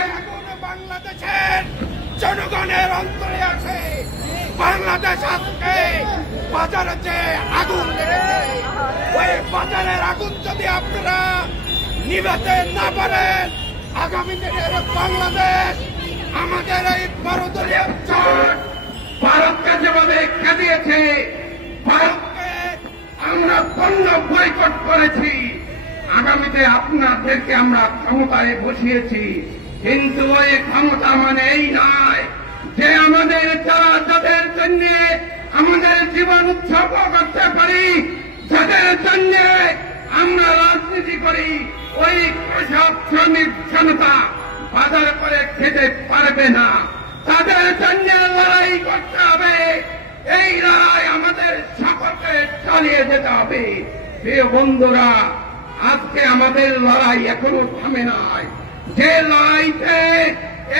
বাংলাদেশের জনগণের অন্তরে আছে। বাংলাদেশ আজকে বাজারে যে আগুন লেগেছে, ওই বাজারের আগুন যদি আপনারা নিভাতে না পারেন, আগামী দিনের বাংলাদেশ আমাদের এই ভারতীয় ভারতকে যেভাবে খেদিয়েছে, ভারতকে আমরা পণ্য বয়কট করেছি, আগামীতে আপনাদেরকে আমরা ক্ষমতায় বসিয়েছি, কিন্তু ওই ক্ষমতা মানে এই নয় যে আমাদের যাদের জন্য আমাদের জীবন উৎসর্গ করতে পারি, যাদের জন্য আমরা রাজনীতি করি, ওই কৃষক শ্রমিক জনতা বাজার করে খেতে পারবে না। তাদের জন্য লড়াই করতে হবে। এই লড়াই আমাদের সকলকে চালিয়ে যেতে হবে। প্রিয় বন্ধুরা, আজকে আমাদের লড়াই এখনো থামে নাই। যে লড়াইতে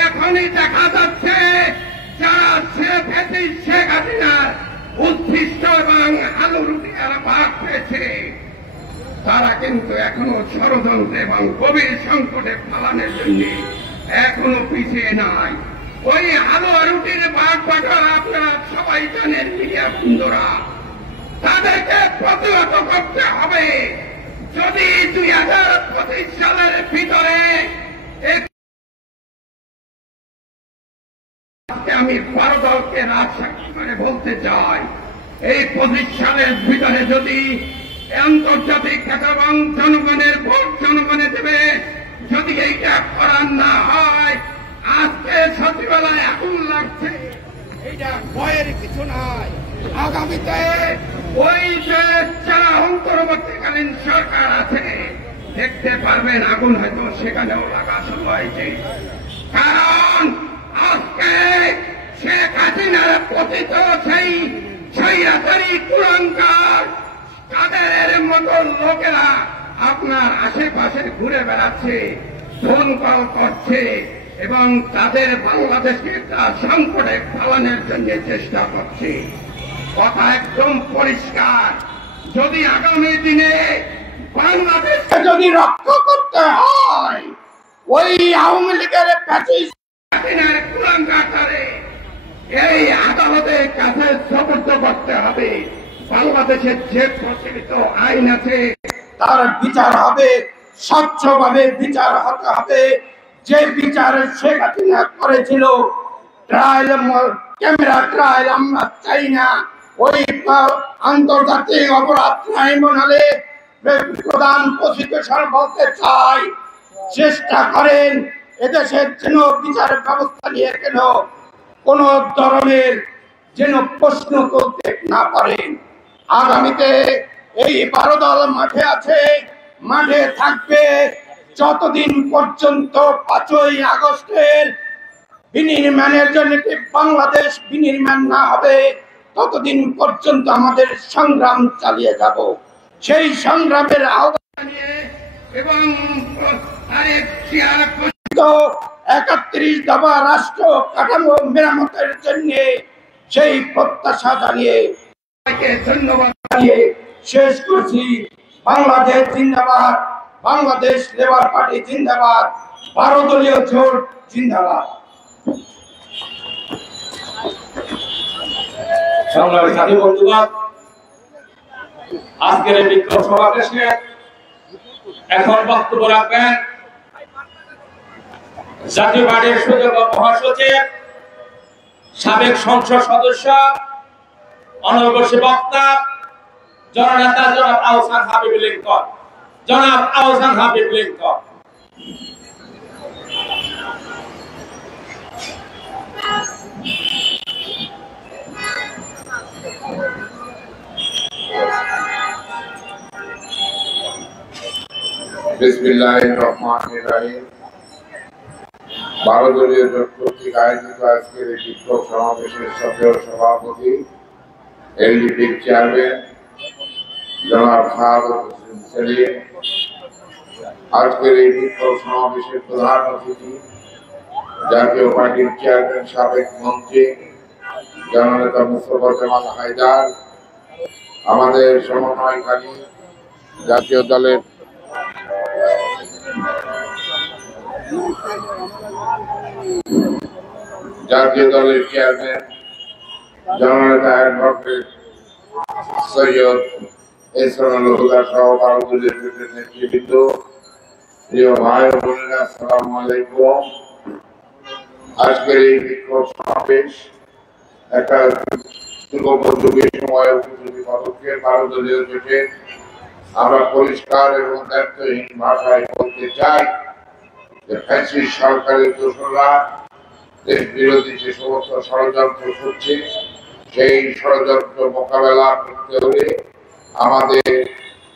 এখনই দেখা যাচ্ছে যারা শেখ হাসিনার উচ্ছিষ্ট এবং আলু রুটি যারা ভাগ পেয়েছে, তারা কিন্তু এখনো ষড়যন্ত্র এবং গভীর সংকটে ফেলানোর জন্য এখনো পিছিয়ে নাই। ওই আলু রুটির ভাগ বাটোয়ারা আপনারা সবাই জানেন, মিডিয়া বন্ধুরা, তাদেরকে প্রতিহত করতে হবে। যদি 2025 সালের ভিতরে আমি 12 দলকে রাজসাক্ষী করে বলতে চাই, এই 25 সালের ভিতরে যদি আন্তর্জাতিক খ্যাত এবং জনগণের ভোট জনগণে দেবে, যদি এইটা করার না হয়, আজকে সচিবালয়ে আগুন লাগছে, এইটা ভয়ের কিছু নাই। আগামীতে ওই যে যারা অন্তর্বর্তীকালীন সরকার আছে দেখতে পারবেন আগুন হয়তো সেখানেও লাগা শুরু হয়েছে। কারণ আজকে শেখ হাসিনার পতিত সেই স্বৈরাচারী কুলাঙ্গার তাদের মতো লোকেরা আপনার আশেপাশে ঘুরে বেড়াচ্ছে, ফোন কল করছে এবং তাদের বাংলাদেশকে তার সংকটে ফেলানোর জন্য চেষ্টা করছে। কথা একদম পরিষ্কার, যদি আগামী দিনে বাংলাদেশকে যদি রক্ষা করতে হয়, ওই আওয়ামী লীগের কুলাঙ্গারে এই আদালতের কাছে সমর্থ করতে হবে। বাংলাদেশের যে প্রচলিত আইন আছে তার বিচার হবে, স্বচ্ছভাবে বিচার হতে হবে। যে বিচার শেখ হাসিনা করেছিল, ট্রায়াল, ক্যামেরা ট্রায়াল আমরা চাই না। ওই আন্তর্জাতিক অপরাধ ট্রাইব্যুনালে প্রধান প্রসিকিউশন বলতে চাই, চেষ্টা করেন এদেশের যেন বিচার ব্যবস্থা নিয়ে কেন কোন ধরনের যেন প্রশ্ন তুলতে না পারেন। আগামীতে এই 12 দল মাঠে আছে, মাঠে থাকবে যতদিন পর্যন্ত 5ই আগস্টের বিনির্মাণের জন্য বাংলাদেশ বিনির্মাণ না হবে, ততদিন পর্যন্ত আমাদের সংগ্রাম চালিয়ে যাব। সেই সংগ্রামের আহ্বান নিয়ে এবং 31 দফা রাষ্ট্র কাঠামো মেরামতের জন্য সেই প্রত্যাশা জানিয়ে ধন্যবাদ জানিয়ে শেষ করছি। বাংলাদেশ জিন্দাবাদ, বাংলাদেশ লেবার পার্টি জিন্দাবাদ, 12 দলীয় জোট জিন্দাবাদ। সংগ্রামী সাথী বন্ধুগণ, আজকের এই বিক্ষোভ সমাবেশে এখন বক্তব্য রাখবেন জাতীয় পার্টির সুযোগ্য মহাসচিব, সাবেক সংসদ সদস্য, অনবসী বক্তা, জননেতা জনাব আহসান হাবিব লিঙ্কন। জনাব আহসান হাবিব লিঙ্কন। বিসমিল্লাহির রহমানির রহিম। 12 দলীয় জোট কর্তৃক আয়োজিত আজকের এই বিক্ষোভ সমাবেশের সভ্য সভাপতি এলডিপির চেয়ারম্যান জনাব শাহাদত হোসেন সেলিম, আজকের এই বিক্ষোভ সমাবেশের প্রধান অতিথি জাতীয় পার্টির চেয়ারম্যান সাবেক মন্ত্রী জননেতা মুস্তফা জামাল হায়দার, আমাদের সমন্বয়কারী জাতীয় দলের চেয়ারম্যান জননেতা অ্যাডভোকেট সৈয়দ এহসানুল হুদা সহ ভারতীয় নেতৃবৃন্দ, প্রিয় ভাই ও বোনেরা, আসসালামু আলাইকুম। আজকের এই বিক্ষোভ সমাবেশ একটা যুগোপযোগী সময় উপযোগী পদক্ষেপ ভারতীয় জোটে। আমরা পরিষ্কার এবং দায়িত্বহীন ভাষায় বলতে চাই যে ফ্যাসিস্ট সরকারের দোসররা দেশ বিরোধী যে সমস্ত ষড়যন্ত্র করছে, সেই ষড়যন্ত্র মোকাবেলা করতে হলে আমাদের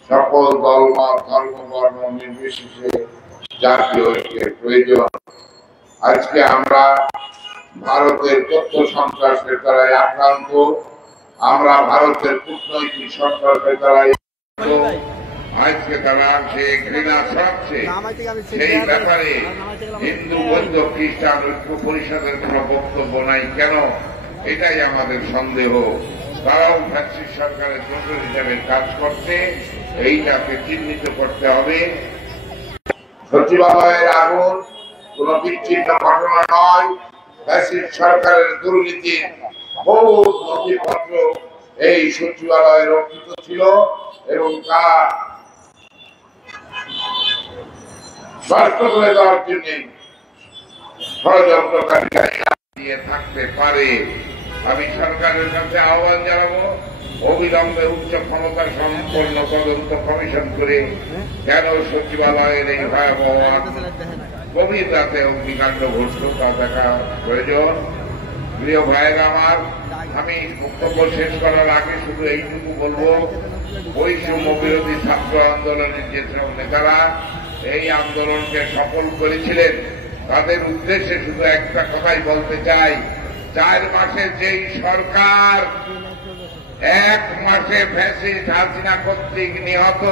সকল দলমত ধর্ম বর্ণ নির্বিশেষে জাতীয় ঐক্যের প্রয়োজন। আজকে আমরা ভারতের তথ্য সন্ত্রাসের দ্বারাই আক্রান্ত, আমরা ভারতের কূটনৈতিক সন্ত্রাসের দ্বারাই আজকে তারা যে ঘৃণা ছড়াচ্ছে, সেই ব্যাপারে হিন্দু বৌদ্ধ খ্রিস্টান ঐক্য পরিষদের কোন বক্তব্য নাই কেন, এটাই আমাদের সন্দেহ। তারাও ফ্যাসিস্ট সরকারের দোষর হিসেবে কাজ করছে, এইটাকে চিহ্নিত করতে হবে। সচিবালয়ের আগুন কোন বিচ্ছিন্ন ঘটনা নয়, ফ্যাসিস্ট সরকারের দুর্নীতির বহু নথিপত্র এই সচিবালয়ে রক্ষিত ছিল এবং তা স্পষ্ট করে দেওয়ার জন্য ষড়যন্ত্রকারীরা দিয়ে থাকতে পারে। আমি সরকারের কাছে আহ্বান জানাবো, অবিলম্বে উচ্চ ক্ষমতা সম্পন্ন তদন্ত কমিশন করে কেন সচিবালয়ের এই ভয়াবহ গভীর রাতে অগ্নিকাণ্ড ঘটল তা দেখা প্রয়োজন। প্রিয় ভাইয়েরা আমার, আমি বক্তব্য শেষ করার আগে শুধু এইটুকু বলবো, বৈষম্য বিরোধী ছাত্র আন্দোলনের যে নেতারা এই আন্দোলনকে সফল করেছিলেন, তাদের উদ্দেশ্যে শুধু একটা কথাই বলতে চাই, 4 মাসে যেই সরকার 1 মাসে ফ্যাসিস্ট হাসিনা কর্তৃক নিহত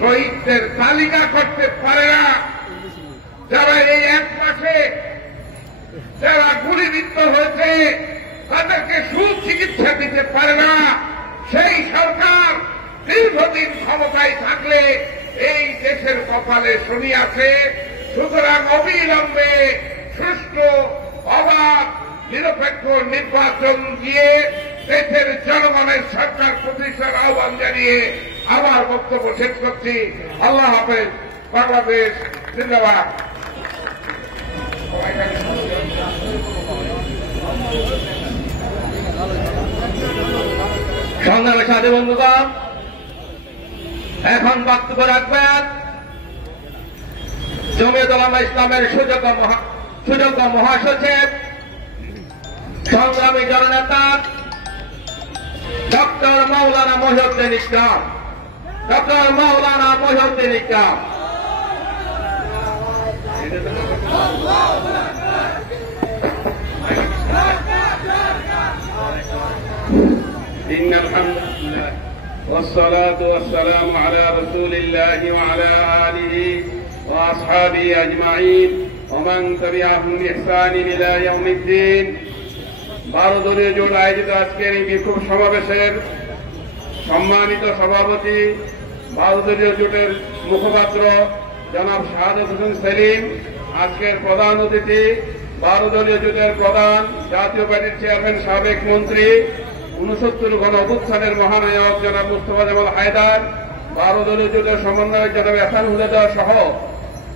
শহীদদের তালিকা করতে পারে না, যারা এই 1 মাসে যারা গুলিবিদ্ধ হয়েছে তাদেরকে সুচিকিৎসা দিতে পারে না, সেই সরকার দীর্ঘদিন ক্ষমতায় থাকলে এই দেশের কপালে শনি আছে। সুতরাং অবিলম্বে সুষ্ঠু অবাধ নিরপেক্ষ নির্বাচন দিয়ে দেশের জনগণের সরকার প্রতিষ্ঠার আহ্বান জানিয়ে আমার বক্তব্য শেষ করছি। আল্লাহ হাফেজ। বাংলাদেশ জিন্দাবাদ। সংগ্রামের সাথে বন্ধুগণ, এখন বক্তব্য রাখবেন জমিয়ত উলামা ইসলামের সুযোগ্য মহাসচিব, সংগ্রামী জননেতা ডক্টর মাওলানা মহিউদ্দিন ইসলাম। ডক্টর মাওলানা মহিউদ্দিন ইসলাম। إن الحمد لله والصلاة والسلام على رسول الله وعلى آله وأصحابه أجمعين ومن تبعهم بإحسان إلى يوم الدين। 12 দলীয় জোট আয়োজিত আজকের এই বিক্ষোভ সমাবেশের সম্মানিত সভাপতি, 12 দলীয় জোটের মুখপাত্র জনাব শাহাদত হোসেন সেলিম, আজকের প্রধান অতিথি 12 দলীয় জোটের প্রধান জাতীয় পার্টির চেয়ারম্যান সাবেক মন্ত্রী 69 গণ অভ্যুত্থানের মহানায়ক জনাব মুস্তফা জামাল হায়দার, 12 দলীয় জোটের সমন্বয়ক জনাব এহসানুল হুদা সহ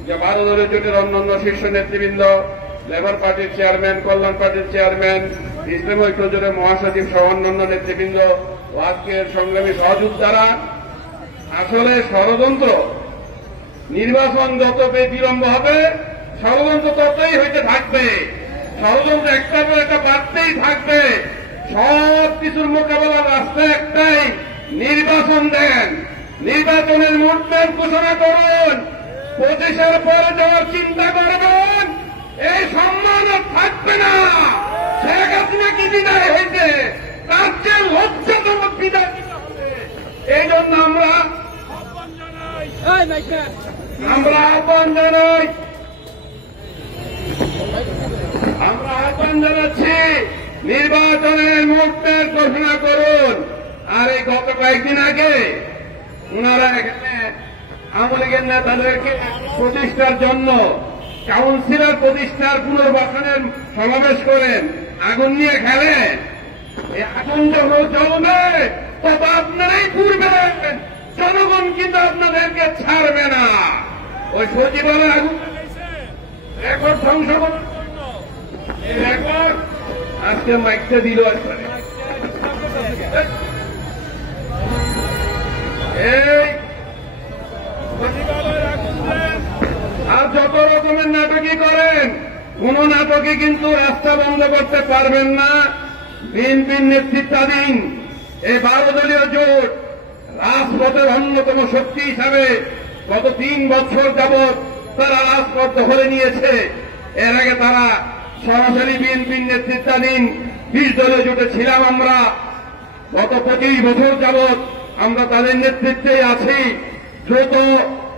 12 দলীয় জোটের অন্যান্য শীর্ষ নেতৃবৃন্দ, লেবার পার্টির চেয়ারম্যান, কল্যাণ পার্টির চেয়ারম্যান, ইসলামী ঐক্য জোটের মহাসচিব সহ অন্যান্য নেতৃবৃন্দ ও আজকের সংগ্রামী সহযোদ্ধারা, আসলে ষড়যন্ত্র, নির্বাচন যত বিলম্ব হবে ষড়যন্ত্র ততই হইতে থাকবে, ষড়যন্ত্র একটা পর একটা বাড়তেই থাকবে। সব কিছুর মোকাবেলার রাস্তা একটাই, নির্বাচন দেন, নির্বাচনের মুভমেন্ট ঘোষণা করুন, 25-এর পরে যাওয়ার চিন্তা করবেন, এই সম্মান থাকবে না। শেখ হাসিনা কি বিদায় হয়েছে, তার চেয়ে লজ্জাজনক বিদায় দিতে হবে। এই জন্য আমরা আহ্বান জানাচ্ছি নির্বাচনের মুহূর্তের ঘোষণা করুন। আর এই গত কয়েকদিন আগে ওনারা এখানে আওয়ামী লীগের নেতাদেরকে প্রতিষ্ঠার জন্য কাউন্সিলর প্রতিষ্ঠার পুনর্বাসনের সমাবেশ করেন, আগুন নিয়ে খেলেন। এই আগুন যখন জ্বলবে তত আপনারাই পুড়বেন, জনগণ কিন্তু আপনাদেরকে ছাড়বে না। ওই সচিবালয় আগুন রেকর্ড ধ্বংস করার জন্য এই রেকর্ড আজকে মাইকটা দিল আসলে এই আর যত রকমের নাটকই করেন, কোন নাটকে কিন্তু রাস্তা বন্ধ করতে পারবেন না। বিএনপির নেতৃত্বাধীন এই 12 দলীয় জোট রাজপথের অন্যতম শক্তি হিসাবে গত 3 বছর যাবৎ তারা রাজপথ দখলে নিয়েছে। এর আগে তারা সরাসরি বিএনপির নেতৃত্বাধীন 20 দলীয় জোটে ছিলাম আমরা। গত 25 বছর যাবৎ আমরা তাদের নেতৃত্বেই আছি। দ্রুত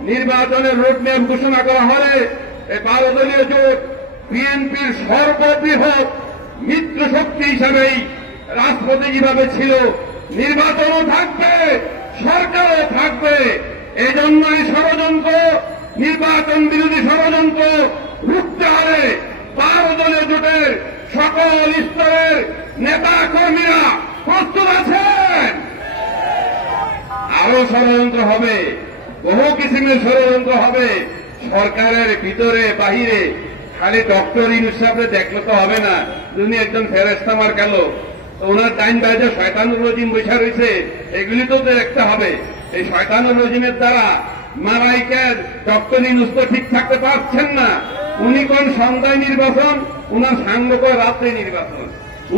নির্বাচনের রোডম্যাপ ঘোষণা করা হলে এই 12 দলীয় জোট বিএনপির সর্ববৃহৎ মিত্র শক্তি হিসাবেই রাজপথে যেভাবে ছিল, নির্বাচনও থাকবে, সরকারও থাকবে। এই জন্যই ষড়যন্ত্র, নির্বাচন বিরোধী ষড়যন্ত্র রুখতে হবে। 12 দলীয় জোটের সকল স্তরের নেতা কর্মীরা প্রস্তুত আছেন। আরো ষড়যন্ত্র হবে, বহু কিসিমের ষড়যন্ত্র হবে সরকারের ভিতরে বাহিরে। খালি ডক্টর ইউনূস সাহেবরে দেখলে তো হবে না। উনি একজন ফেরেশতা মার গেল, ওনার টাইম বাইরে শয়তানুর রজিম বৈশা রয়েছে, এগুলি তো দেখতে হবে। এই শয়তানুর রজিমের দ্বারা মারাইকের ডক্টর ইউনূস তো ঠিক থাকতে পারছেন না। উনি কোন সন্ধ্যায় নির্বাচন, উনার সাঙ্গ কয় রাত্রে নির্বাচন।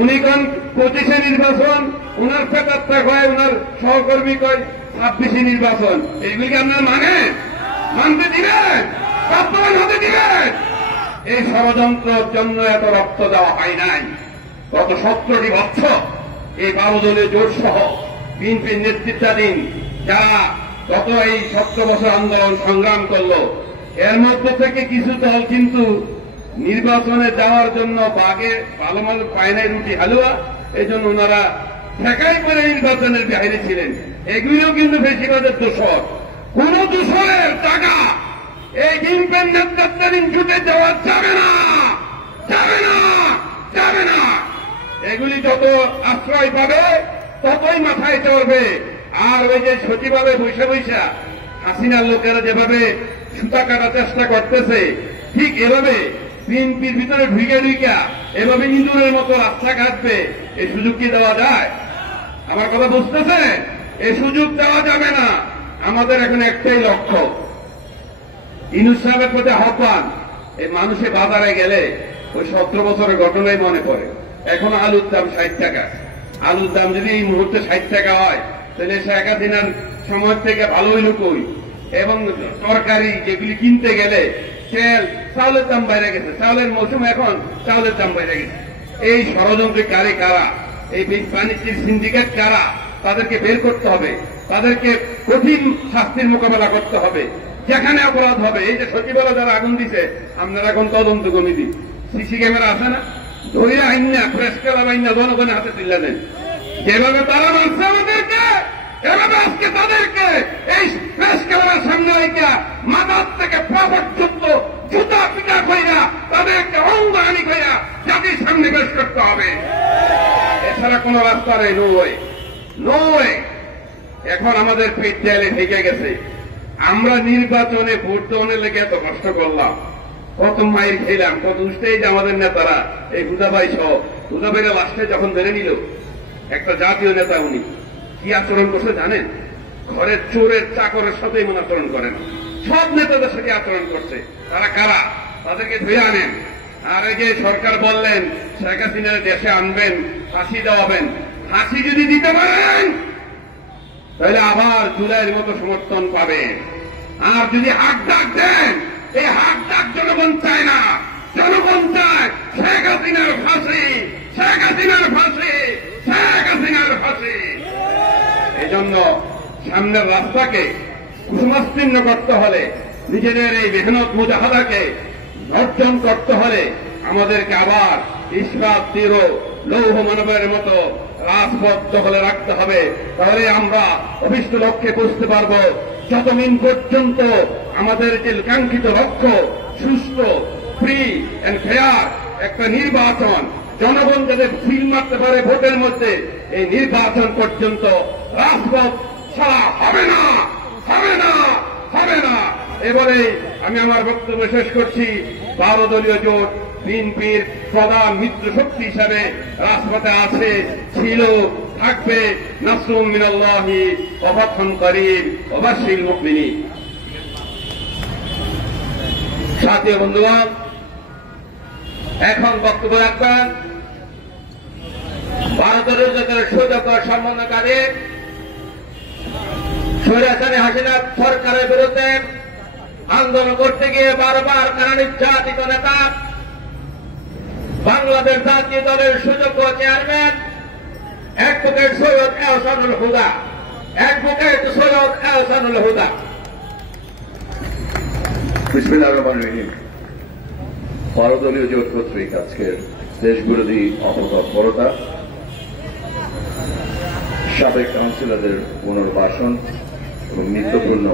উনি কোন 25-এ নির্বাচন, উনার পেপারটা কয়, উনার সহকর্মী কয় 26-এ নির্বাচন। এইগুলিকে আপনারা মানতে দিবেন? বাস্তবায়ন হতে দিবেন? এই ষড়যন্ত্রের জন্য এত রক্ত দেওয়া হয় নাই। গত 17টি বছর এই 12 দলীয় জোট সহ বিএনপির নেতৃত্বাধীন যারা গত এই 17 বছর আন্দোলন সংগ্রাম করল, এর মধ্যে থেকে কিছু দল কিন্তু নির্বাচনে যাওয়ার জন্য বাগে ভালো ভালো পায় নাই রুটি হালুয়া, এই জন্য ওনারা ঠেকাই করে নির্বাচনের বাইরে ছিলেন। এগুলিও কিন্তু বেশিরভাগের দোষর। কোন দোষরের টাকা এই বিএনপির নেতৃত্বাধীন জুটে যাওয়া যাবে না, যাবে না, যাবে না। এগুলি যত আশ্রয় পাবে ততই মাথায় চড়বে। আর ওই যে সচিবালয়ে বৈশা বৈশা হাসিনার লোকেরা যেভাবে সুতা কাটার চেষ্টা করতেছে, ঠিক এভাবে বিএনপির ভিতরে ঢুকে এভাবে ইঁদুরের মতো রাস্তা কাটবে। এই সুযোগ কি দেওয়া যায়? আমার কথা বুঝতেছেন? এই সুযোগ দেওয়া যাবে না। আমাদের এখন একটাই লক্ষ্য, ইউনূস সাহেবের প্রতি আহ্বান। এই মানুষে বাজারে গেলে ওই 17 বছরের ঘটনাই মনে পড়ে। এখন আলুর দাম 60 টাকা। আলুর দাম যদি এই মুহূর্তে 60 টাকা হয়, তাহলে শেখ হাসিনার সময় থেকে ভালোই লুকোই। এবং তরকারি যেগুলি কিনতে গেলে চাউলের দাম বাইরে গেছে, চাউলের মৌসুম, এখন চাউলের দাম বাইরে গেছে। এই ষড়যন্ত্রকারী কারা, এই বাণিজ্যিক সিন্ডিকেট কারা, তাদেরকে বের করতে হবে, তাদেরকে কঠিন শাস্তির মোকাবেলা করতে হবে। যেখানে অপরাধ হবে, এই যে সচিবালয় যারা আগুন দিছে, আপনারা এখন তদন্ত কমিটি, সিসি ক্যামেরা আছে না, ধরে আইন না, প্রেস ক্লাব আইন না, জনগণের হাতে তুলে দেন। যেভাবে তারা মানছে আমাদেরকে, এভাবে আজকে তাদেরকে এই প্রেস ক্লাবের সামনে রেখে মাথার থেকে পা পর্যন্ত জুতা পিটা কইরা তাদেরকে অঙ্গহানি কইরা জাতির সামনে পেশ করতে হবে। এছাড়া কোন রাস্তা নেই। No way, no way. এখন আমাদের পেট দেয়ালে ঠেকে গেছে। আমরা নির্বাচনে ভোট দেওয়ার লেগে এত কষ্ট করলাম, কত মাইর খেলাম, কত উঠতেই যে আমাদের নেতারা এই হুদাবাই সহ, হুদাবাইরা লাস্টে যখন বেড়ে নিল, একটা জাতীয় নেতা উনি কি আচরণ করছে জানেন? ঘরের চোরের চাকরের সাথে এমন আচরণ করেন। সব নেতাদের সাথে আচরণ করছে। তারা কারা? তাদেরকে ধুয়ে আনেন। আর এই যে সরকার বললেন শেখ হাসিনার দেশে আনবেন, ফাঁসি দেওয়াবেন, ফাঁসি যদি দিতে পারেন তাহলে আবার জুলাইয়ের মতো সমর্থন পাবেন। আর যদি হাক ডাক দেন, এই হাক ডাক জনগণ চায় না। জনগণ চায় শেখ হাসিনার ফাঁসি, শেখ হাসিনার ফাঁসি, শেখ হাসিনার ফাঁসি। এজন্য সামনের রাস্তাকে কুসুমাস্তীর্ণ করতে হলে, নিজেদের এই মেহনত মুজাহাদাকে অর্জন করতে হলে আমাদেরকে আবার ইস্পাত তীর লৌহ মানবের মতো রাজপথ দখলে রাখতে হবে। তাহলে আমরা অভিষ্ট লক্ষ্যে পৌঁছতে পারব। যতদিন পর্যন্ত আমাদের যে কাঙ্ক্ষিত লক্ষ্য সুষ্ঠু, ফ্রি অ্যান্ড ফেয়ার একটা নির্বাচন, জনগণ যাতে ফিল মারতে পারে ভোটের মধ্যে, এই নির্বাচন পর্যন্ত রাজপথ ছাড়া হবে না, হবে না, হবে না। এবারে আমি আমার বক্তব্য শেষ করছি। 12 দলীয় জোট বিএনপির প্রধান মিত্র শক্তি হিসাবে রাজপথে আছে, ছিল, থাকবে। নাসরুম মিনাল্লাহি ওয়া ফাতহুন করিব ওয়া বাশশিরিল মুমিনিন। সাথী বন্ধুগণ, এখন বক্তব্য রাখবেন 12 দলীয় জোটের সুযোগ্য সমন্বয়কারী স্বৈরাচারী হাসিনা সরকারের বিরুদ্ধে আন্দোলন করতে গিয়ে বারবার কারা নির্যাতিত নেতা, বাংলাদেশ জাতীয় দলের সুযোগ্য চেয়ারম্যান অ্যাডভোকেট সৈয়দ এহসানুল হুদা, অ্যাডভোকেট সৈয়দ এহসানুল হুদা। বিসমিল্লাহির রহমানির রহিম। 12 দলীয় জোট কর্তৃক আজকের দেশবিরোধী অপতৎপরতা, সাবেক কাউন্সিলরদের পুনর্বাসন এবং নিত্যপূর্ণ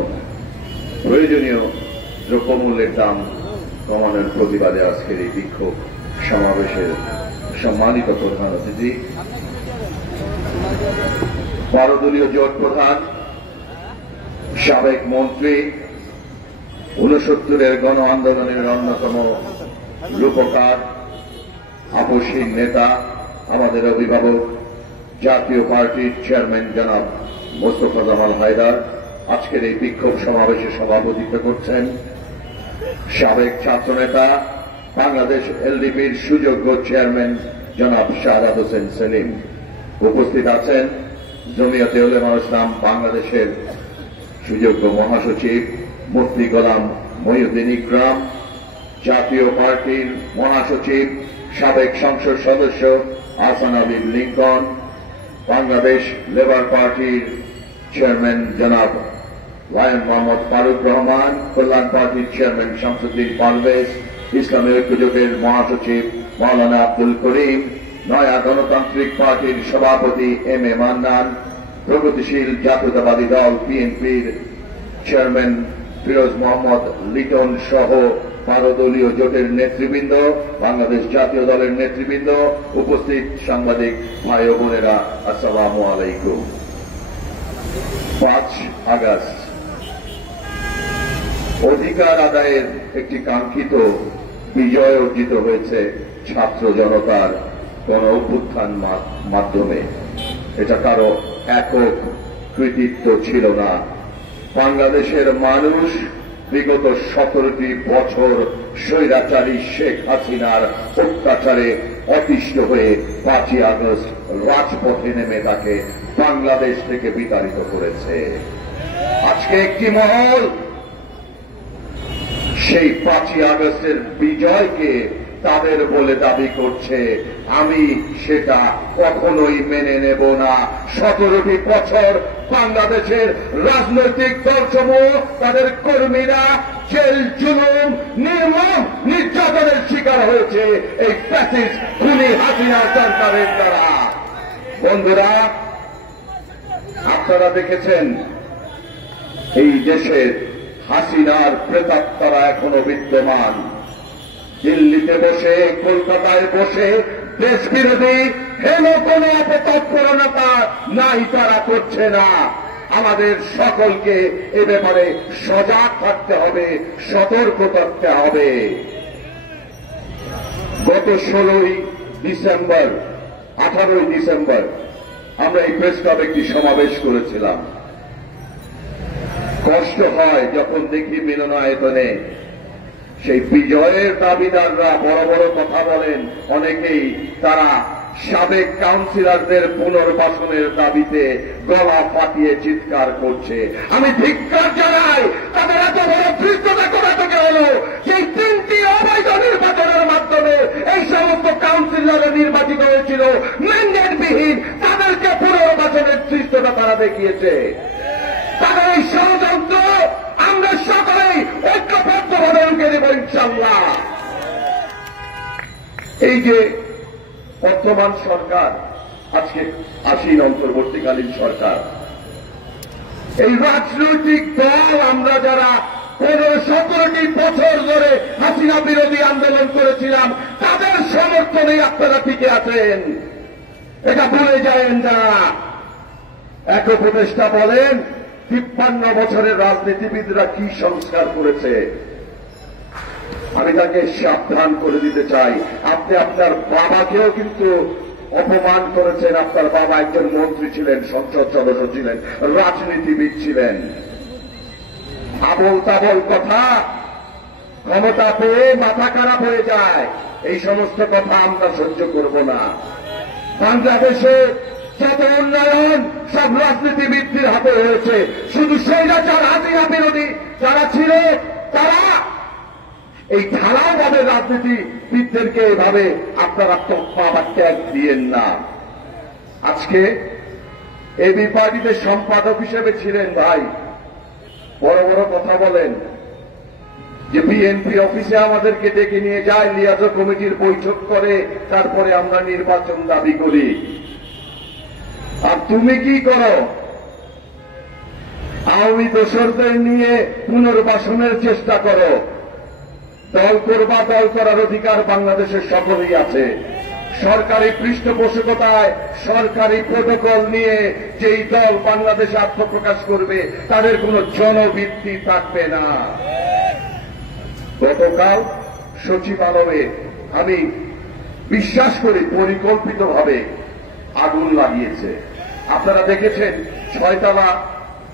প্রয়োজনীয় দ্রব্যমূল্যের দাম কমানোর প্রতিবাদে আজকের এই বিক্ষোভ সমাবেশের সম্মানিত প্রধান অতিথি, 12 দলীয় জোট প্রধান, সাবেক মন্ত্রী, 69-এর গণ আন্দোলনের অন্যতম রূপকার, আপসহীন নেতা, আমাদের অভিভাবক, জাতীয় পার্টির চেয়ারম্যান জনাব মোস্তফা জামাল হায়দার আজকের এই বিক্ষোভ সমাবেশে সভাপতিত্ব করছেন। সাবেক ছাত্রনেতা, বাংলাদেশ এলডিপির সুযোগ্য চেয়ারম্যান জনাব শাহাদাত হোসেন সেলিম। উপস্থিত আছেন জমিয়তে উলামা ইসলাম বাংলাদেশের সুযোগ্য মহাসচিব মুফতি গোলাম মহিউদ্দিন ইকরাম, জাতীয় পার্টির মহাসচিব, সাবেক সংসদ সদস্য আহসান হাবিব লিঙ্কন, বাংলাদেশ লেবার পার্টির চেয়ারম্যান জনাব ওয়াইএম মোহাম্মদ ফারুক রহমান, কল্যাণ পার্টির চেয়ারম্যান শামসুদ্দিন পারভেজ, ইসলামী ঐক্য জোটের মহাসচিব মাওলানা আব্দুল করিম, নয়া গণতান্ত্রিক পার্টির সভাপতি এম এ মান্নান, প্রগতিশীল জাতীয়তাবাদী দল বিএনপির চেয়ারম্যান ফিরোজ মোহাম্মদ লিটন সহ 12 দলীয় জোটের নেতৃবৃন্দ, বাংলাদেশ জাতীয় দলের নেতৃবৃন্দ, উপস্থিত সাংবাদিক ভাই ও বোনেরা, আসসালামু আলাইকুম। 5 আগস্ট অধিকার আদায়ের একটি কাঙ্ক্ষিত বিজয় অর্জিত হয়েছে ছাত্র জনতার গণ অভ্যুত্থান মাধ্যমে। এটা কারো একক কৃতিত্ব ছিল না। বাংলাদেশের মানুষ বিগত 17টি বছর স্বৈরাচারী শেখ হাসিনার অত্যাচারে অতিষ্ঠ হয়ে 5ই আগস্ট রাজপথে নেমে তাকে বাংলাদেশ থেকে বিতাড়িত করেছে। আজকে একটি মহল সেই 5ই আগস্টের বিজয়কে তাদের বলে দাবি করছে। আমি সেটা কখনোই মেনে নেব না। 17টি বছর বাংলাদেশের রাজনৈতিক দলসমূহ, তাদের কর্মীরা জেল জুলুম নির্মম নির্যাতনের শিকার হয়েছে এই ফ্যাসিস্ট খুনি হাসিনা সরকারের দ্বারা। বন্ধুরা, আপনারা দেখেছেন এই দেশের হাসিনার প্রেতাত্মারা এখনো বিদ্যমান। দিল্লিতে বসে, কলকাতায় বসে দেশ বিরোধী হেন কোন অপতৎপরতা নাই তারা করছে না। আমাদের সকলকে এ ব্যাপারে সজাগ থাকতে হবে, সতর্ক থাকতে হবে। গত 16ই ডিসেম্বর, 18ই ডিসেম্বর আমরা এই প্রেস ক্লাবে একটি সমাবেশ করেছিলাম। কষ্ট হয় যখন দেখি মিলনায়তনে সেই বিজয়ের দাবিদাররা বড় বড় কথা বলেন। অনেকেই তারা সাবেক কাউন্সিলরদের পুনর্বাসনের দাবিতে গলা ফাটিয়ে চিৎকার করছে। আমি ধিক্কার জানাই, তাদের এত বড় ধৃষ্টতা করা থেকে হল সেই 3টি অবৈধ নির্বাচনের মাধ্যমে এই সমস্ত কাউন্সিলর নির্বাচিত হয়েছিল ম্যান্ডেটবিহীন। নির্বাচনের দৃশ্যটা তারা দেখিয়েছে। তাদের এই ষড়যন্ত্র আমরা সকলেই ঐক্যবদ্ধভাবে রুখে দেব ইনশাআল্লাহ। এই যে বর্তমান সরকার, আজকে আসীন অন্তর্বর্তীকালীন সরকার, এই রাজনৈতিক দল আমরা যারা 17টি বছর ধরে হাসিনা বিরোধী আন্দোলন করেছিলাম, তাদের সমর্থনে আপনারা টিকে আছেন, এটা ভুলে যাবেন না। এক উপদেষ্টা বলেন 53 বছরের রাজনীতিবিদরা কি সংস্কার করেছে। আমি তাকে সাবধান করে দিতে চাই, আপনি আপনার বাবাকেও কিন্তু অপমান করেছেন। আপনার বাবা একজন মন্ত্রী ছিলেন, সংসদ সদস্য ছিলেন, রাজনীতিবিদ ছিলেন। আবল তাবল কথা, ক্ষমতা পেয়ে মাথা খারাপ হয়ে যায়, এই সমস্ত কথা আমরা সহ্য করব না। বাংলাদেশে যত উন্নয়ন সব রাজনীতিবিদদের হাতে হয়েছে। শুধু স্বৈরাচার হাসিনা বিরোধী যারা ছিল তারা এই ঢালাওভাবে রাজনীতিবিদদেরকে এভাবে আপনারা তথ্য বা ট্যাগ দিয়েন না। আজকে এবি পার্টিতে সম্পাদক হিসেবে ছিলেন ভাই, বড় বড় কথা বলেন যে বিএনপি অফিসে আমাদেরকে ডেকে নিয়ে যায়, লিয়াজো কমিটির বৈঠক করে, তারপরে আমরা নির্বাচন দাবি করি। আর তুমি কি করো? আওয়ামী দোসরদের নিয়ে পুনর্বাসনের চেষ্টা করো। দল করবা, দল করার অধিকার বাংলাদেশের সকলেই আছে। সরকারি পৃষ্ঠপোষকতায় সরকারি প্রোটোকল নিয়ে যেই দল বাংলাদেশে আত্মপ্রকাশ করবে তাদের কোনো জনভিত্তি থাকবে না। গতকাল সচিবালয়ে আমি বিশ্বাস করি পরিকল্পিতভাবে আগুন লাগিয়েছে। আপনারা দেখেছেন 6 তলা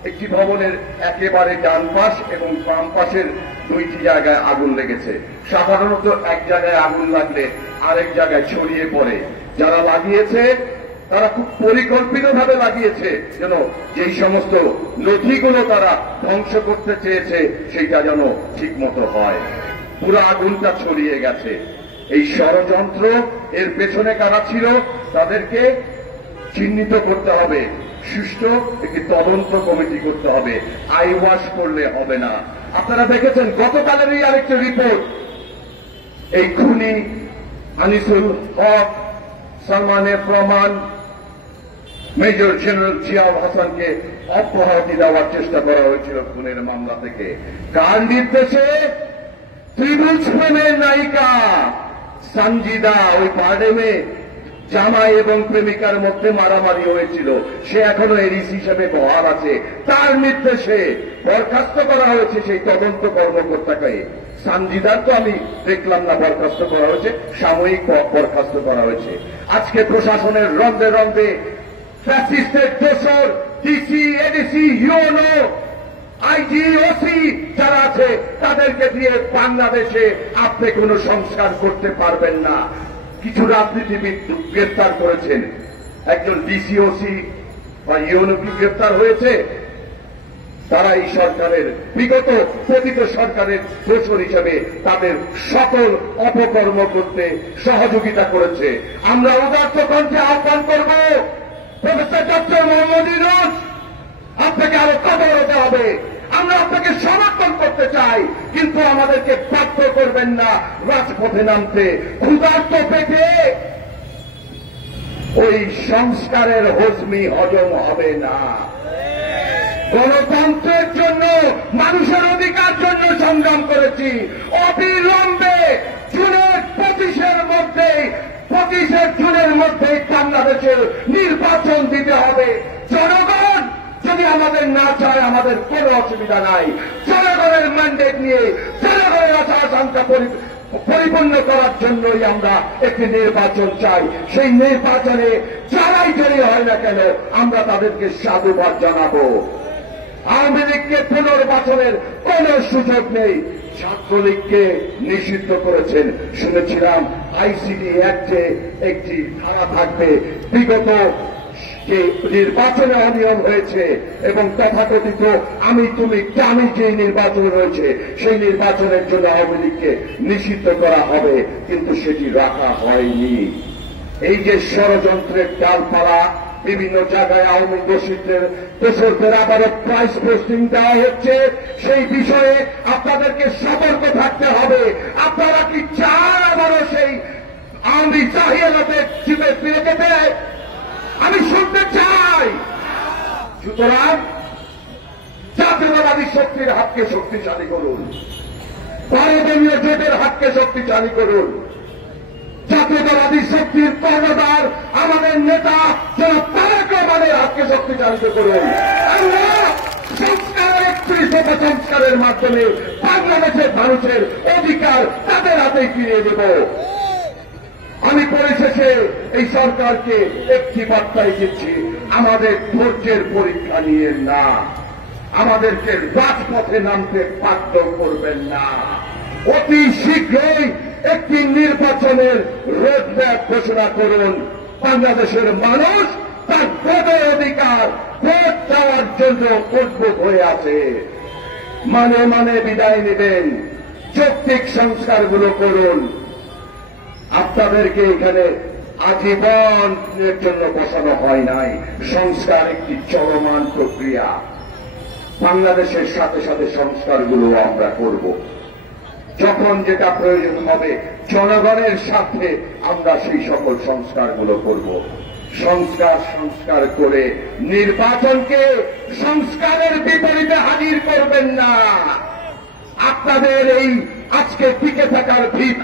একটি ভবনের একেবারে ডান পাশ এবং বাম পাশের 2টি জায়গায় আগুন লেগেছে। সাধারণত এক জায়গায় আগুন লাগলে আরেক জায়গায় ছড়িয়ে পড়ে। যারা লাগিয়েছে তারা খুব পরিকল্পিতভাবে লাগিয়েছে যেন যেই সমস্ত নথিগুলো তারা ধ্বংস করতে চেয়েছে সেটা যেন ঠিক মতো হয়। পুরো আগুনটা ছড়িয়ে গেছে। এই ষড়যন্ত্র, এর পেছনে কারা ছিল তাদেরকে চিহ্নিত করতে হবে, সুষ্ঠু একটি তদন্ত কমিটি করতে হবে, আইওয়াশ করলে হবে না। আপনারা দেখেছেন গতকালেরই আরেকটি রিপোর্ট, এই খুনি আনিসুল হক, সালমানের প্রমাণ, মেজর জেনারেল জিয়াউল হাসানকে অব্যাহতি দেওয়ার চেষ্টা করা হয়েছিল খুনের মামলা থেকে। কার নির্দেশে? ত্রিভুজ প্রেমের নায়িকা সঞ্জিদা, ওই বার্ডেমে জামাই এবং প্রেমিকার মধ্যে মারামারি হয়েছিল, সে এখনো এরিস হিসেবে বহাল আছে। তার নির্দেশে বরখাস্ত করা হয়েছে সেই তদন্ত কর্মকর্তাকে। সঞ্জিদার তো আমি দেখলাম না বরখাস্ত করা হয়েছে, সাময়িক বরখাস্ত করা হয়েছে। আজকে প্রশাসনের রন্ধে রন্ধে ফ্যাসিস্টের দোসর DC, ADC, UNO, IG, OC যারা আছে তাদেরকে দিয়ে বাংলাদেশে আপনি কোন সংস্কার করতে পারবেন না। কিছু রাজনীতিবিদ গ্রেপ্তার করেছেন, একজন ডিসি, ওসি বা ইউনো কি গ্রেপ্তার হয়েছে? তারা এই সরকারের বিগত পতিত সরকারের দোসর হিসেবে তাদের সকল অপকর্ম করতে সহযোগিতা করেছে। আমরা উদাত্ত কণ্ঠে আহ্বান করব, প্রফেসর ডক্টর মোহাম্মদ ইউনূস, আপনাকে আরো কঠোর হতে হবে। আমরা আপনাকে সমর্থন করতে চাই, কিন্তু আমাদেরকে বাধ্য করবেন না রাজপথে নামতে। ক্ষুধার্ত পেটে ওই সংস্কারের হজমি হজম হবে না। গণতন্ত্রের জন্য, মানুষের অধিকার জন্য সংগ্রাম করেছি। অবিলম্বে জুনের 25 জুনের মধ্যে বাংলাদেশের নির্বাচন দিতে হবে। জনগণ যদি আমাদের না চায় আমাদের কোনো অসুবিধা নাই। জনগণের ম্যান্ডেট নিয়ে জনগণের আশা আকাঙ্ক্ষা পরিপূর্ণ করার জন্যই আমরা একটি নির্বাচন চাই। সেই নির্বাচনে যারাই জয়ী হয় না কেন আমরা তাদেরকে সাধুবাদ জানাবো। আওয়ামী লীগকে পুনর্বাচনের কোন সুযোগ নেই। ছাত্রলীগকে নিষিদ্ধ করেছেন, শুনেছিলাম আইসিটি অ্যাক্টে একটি ধারা থাকবে বিগত যে নির্বাচনে অনিয়ম হয়েছে এবং তথাকথিত আমি তুমি আমি যে নির্বাচন রয়েছে সেই নির্বাচনের জন্য আওয়ামী লীগকে নিষিদ্ধ করা হবে, কিন্তু সেটি রাখা হয়নি। এই যে ষড়যন্ত্রের ডালপালা বিভিন্ন জায়গায় আওয়ামী দোষরদের আবারও প্রাইস পোস্টিং দেওয়া হচ্ছে, সেই বিষয়ে আপনাদেরকে সতর্ক থাকতে হবে। আপনারা কি চান আবারও সেই আওয়ামী জাহিয়ালাতে জীবে ফিরে যেতে? আমি শুনতে চাই। সুতরাং জাতীয়তাবাদী শক্তির হাতকে শক্তিশালী করুন, ভারতীয় জোটের হাতকে শক্তিশালী করুন। জাতীয়তাবাদী শক্তির কর্ণধার আমাদের নেতা যারা তারেক রহমানের হাতকে শক্তিশালী করুন। আমরা সংস্কার 31 দফা সংস্কারের মাধ্যমে বাংলাদেশের মানুষের অধিকার তাদের হাতে ফিরিয়ে দেব। আমি পরিশেষে এই সরকারকে একটি বার্তাই দিচ্ছি, আমাদের ধৈর্যের পরীক্ষা নিয়ে না, আমাদেরকে রাজপথে নামতে বাধ্য করবেন না। অতি শীঘ্রই একটি নির্বাচনের রোডম্যাপ ঘোষণা করুন। বাংলাদেশের মানুষ তার ভোটের অধিকার ভোট দেওয়ার জন্য উদ্ভূত হয়ে আছে। মানে মানে বিদায় নেবেন, যৌক্তিক সংস্কারগুলো করুন। আপনাদেরকে এখানে আজীবনের জন্য বসানো হয় নাই। সংস্কার একটি চলমান প্রক্রিয়া। বাংলাদেশের সাথে সাথে সংস্কারগুলো আমরা করব। যখন যেটা প্রয়োজন হবে জনগণের সাথে আমরা সেই সকল সংস্কারগুলো করব। সংস্কার করে নির্বাচনকে সংস্কারের বিপরীতে হাজির করবেন না। আপনাদের এই আজকে টিকে থাকার ভিত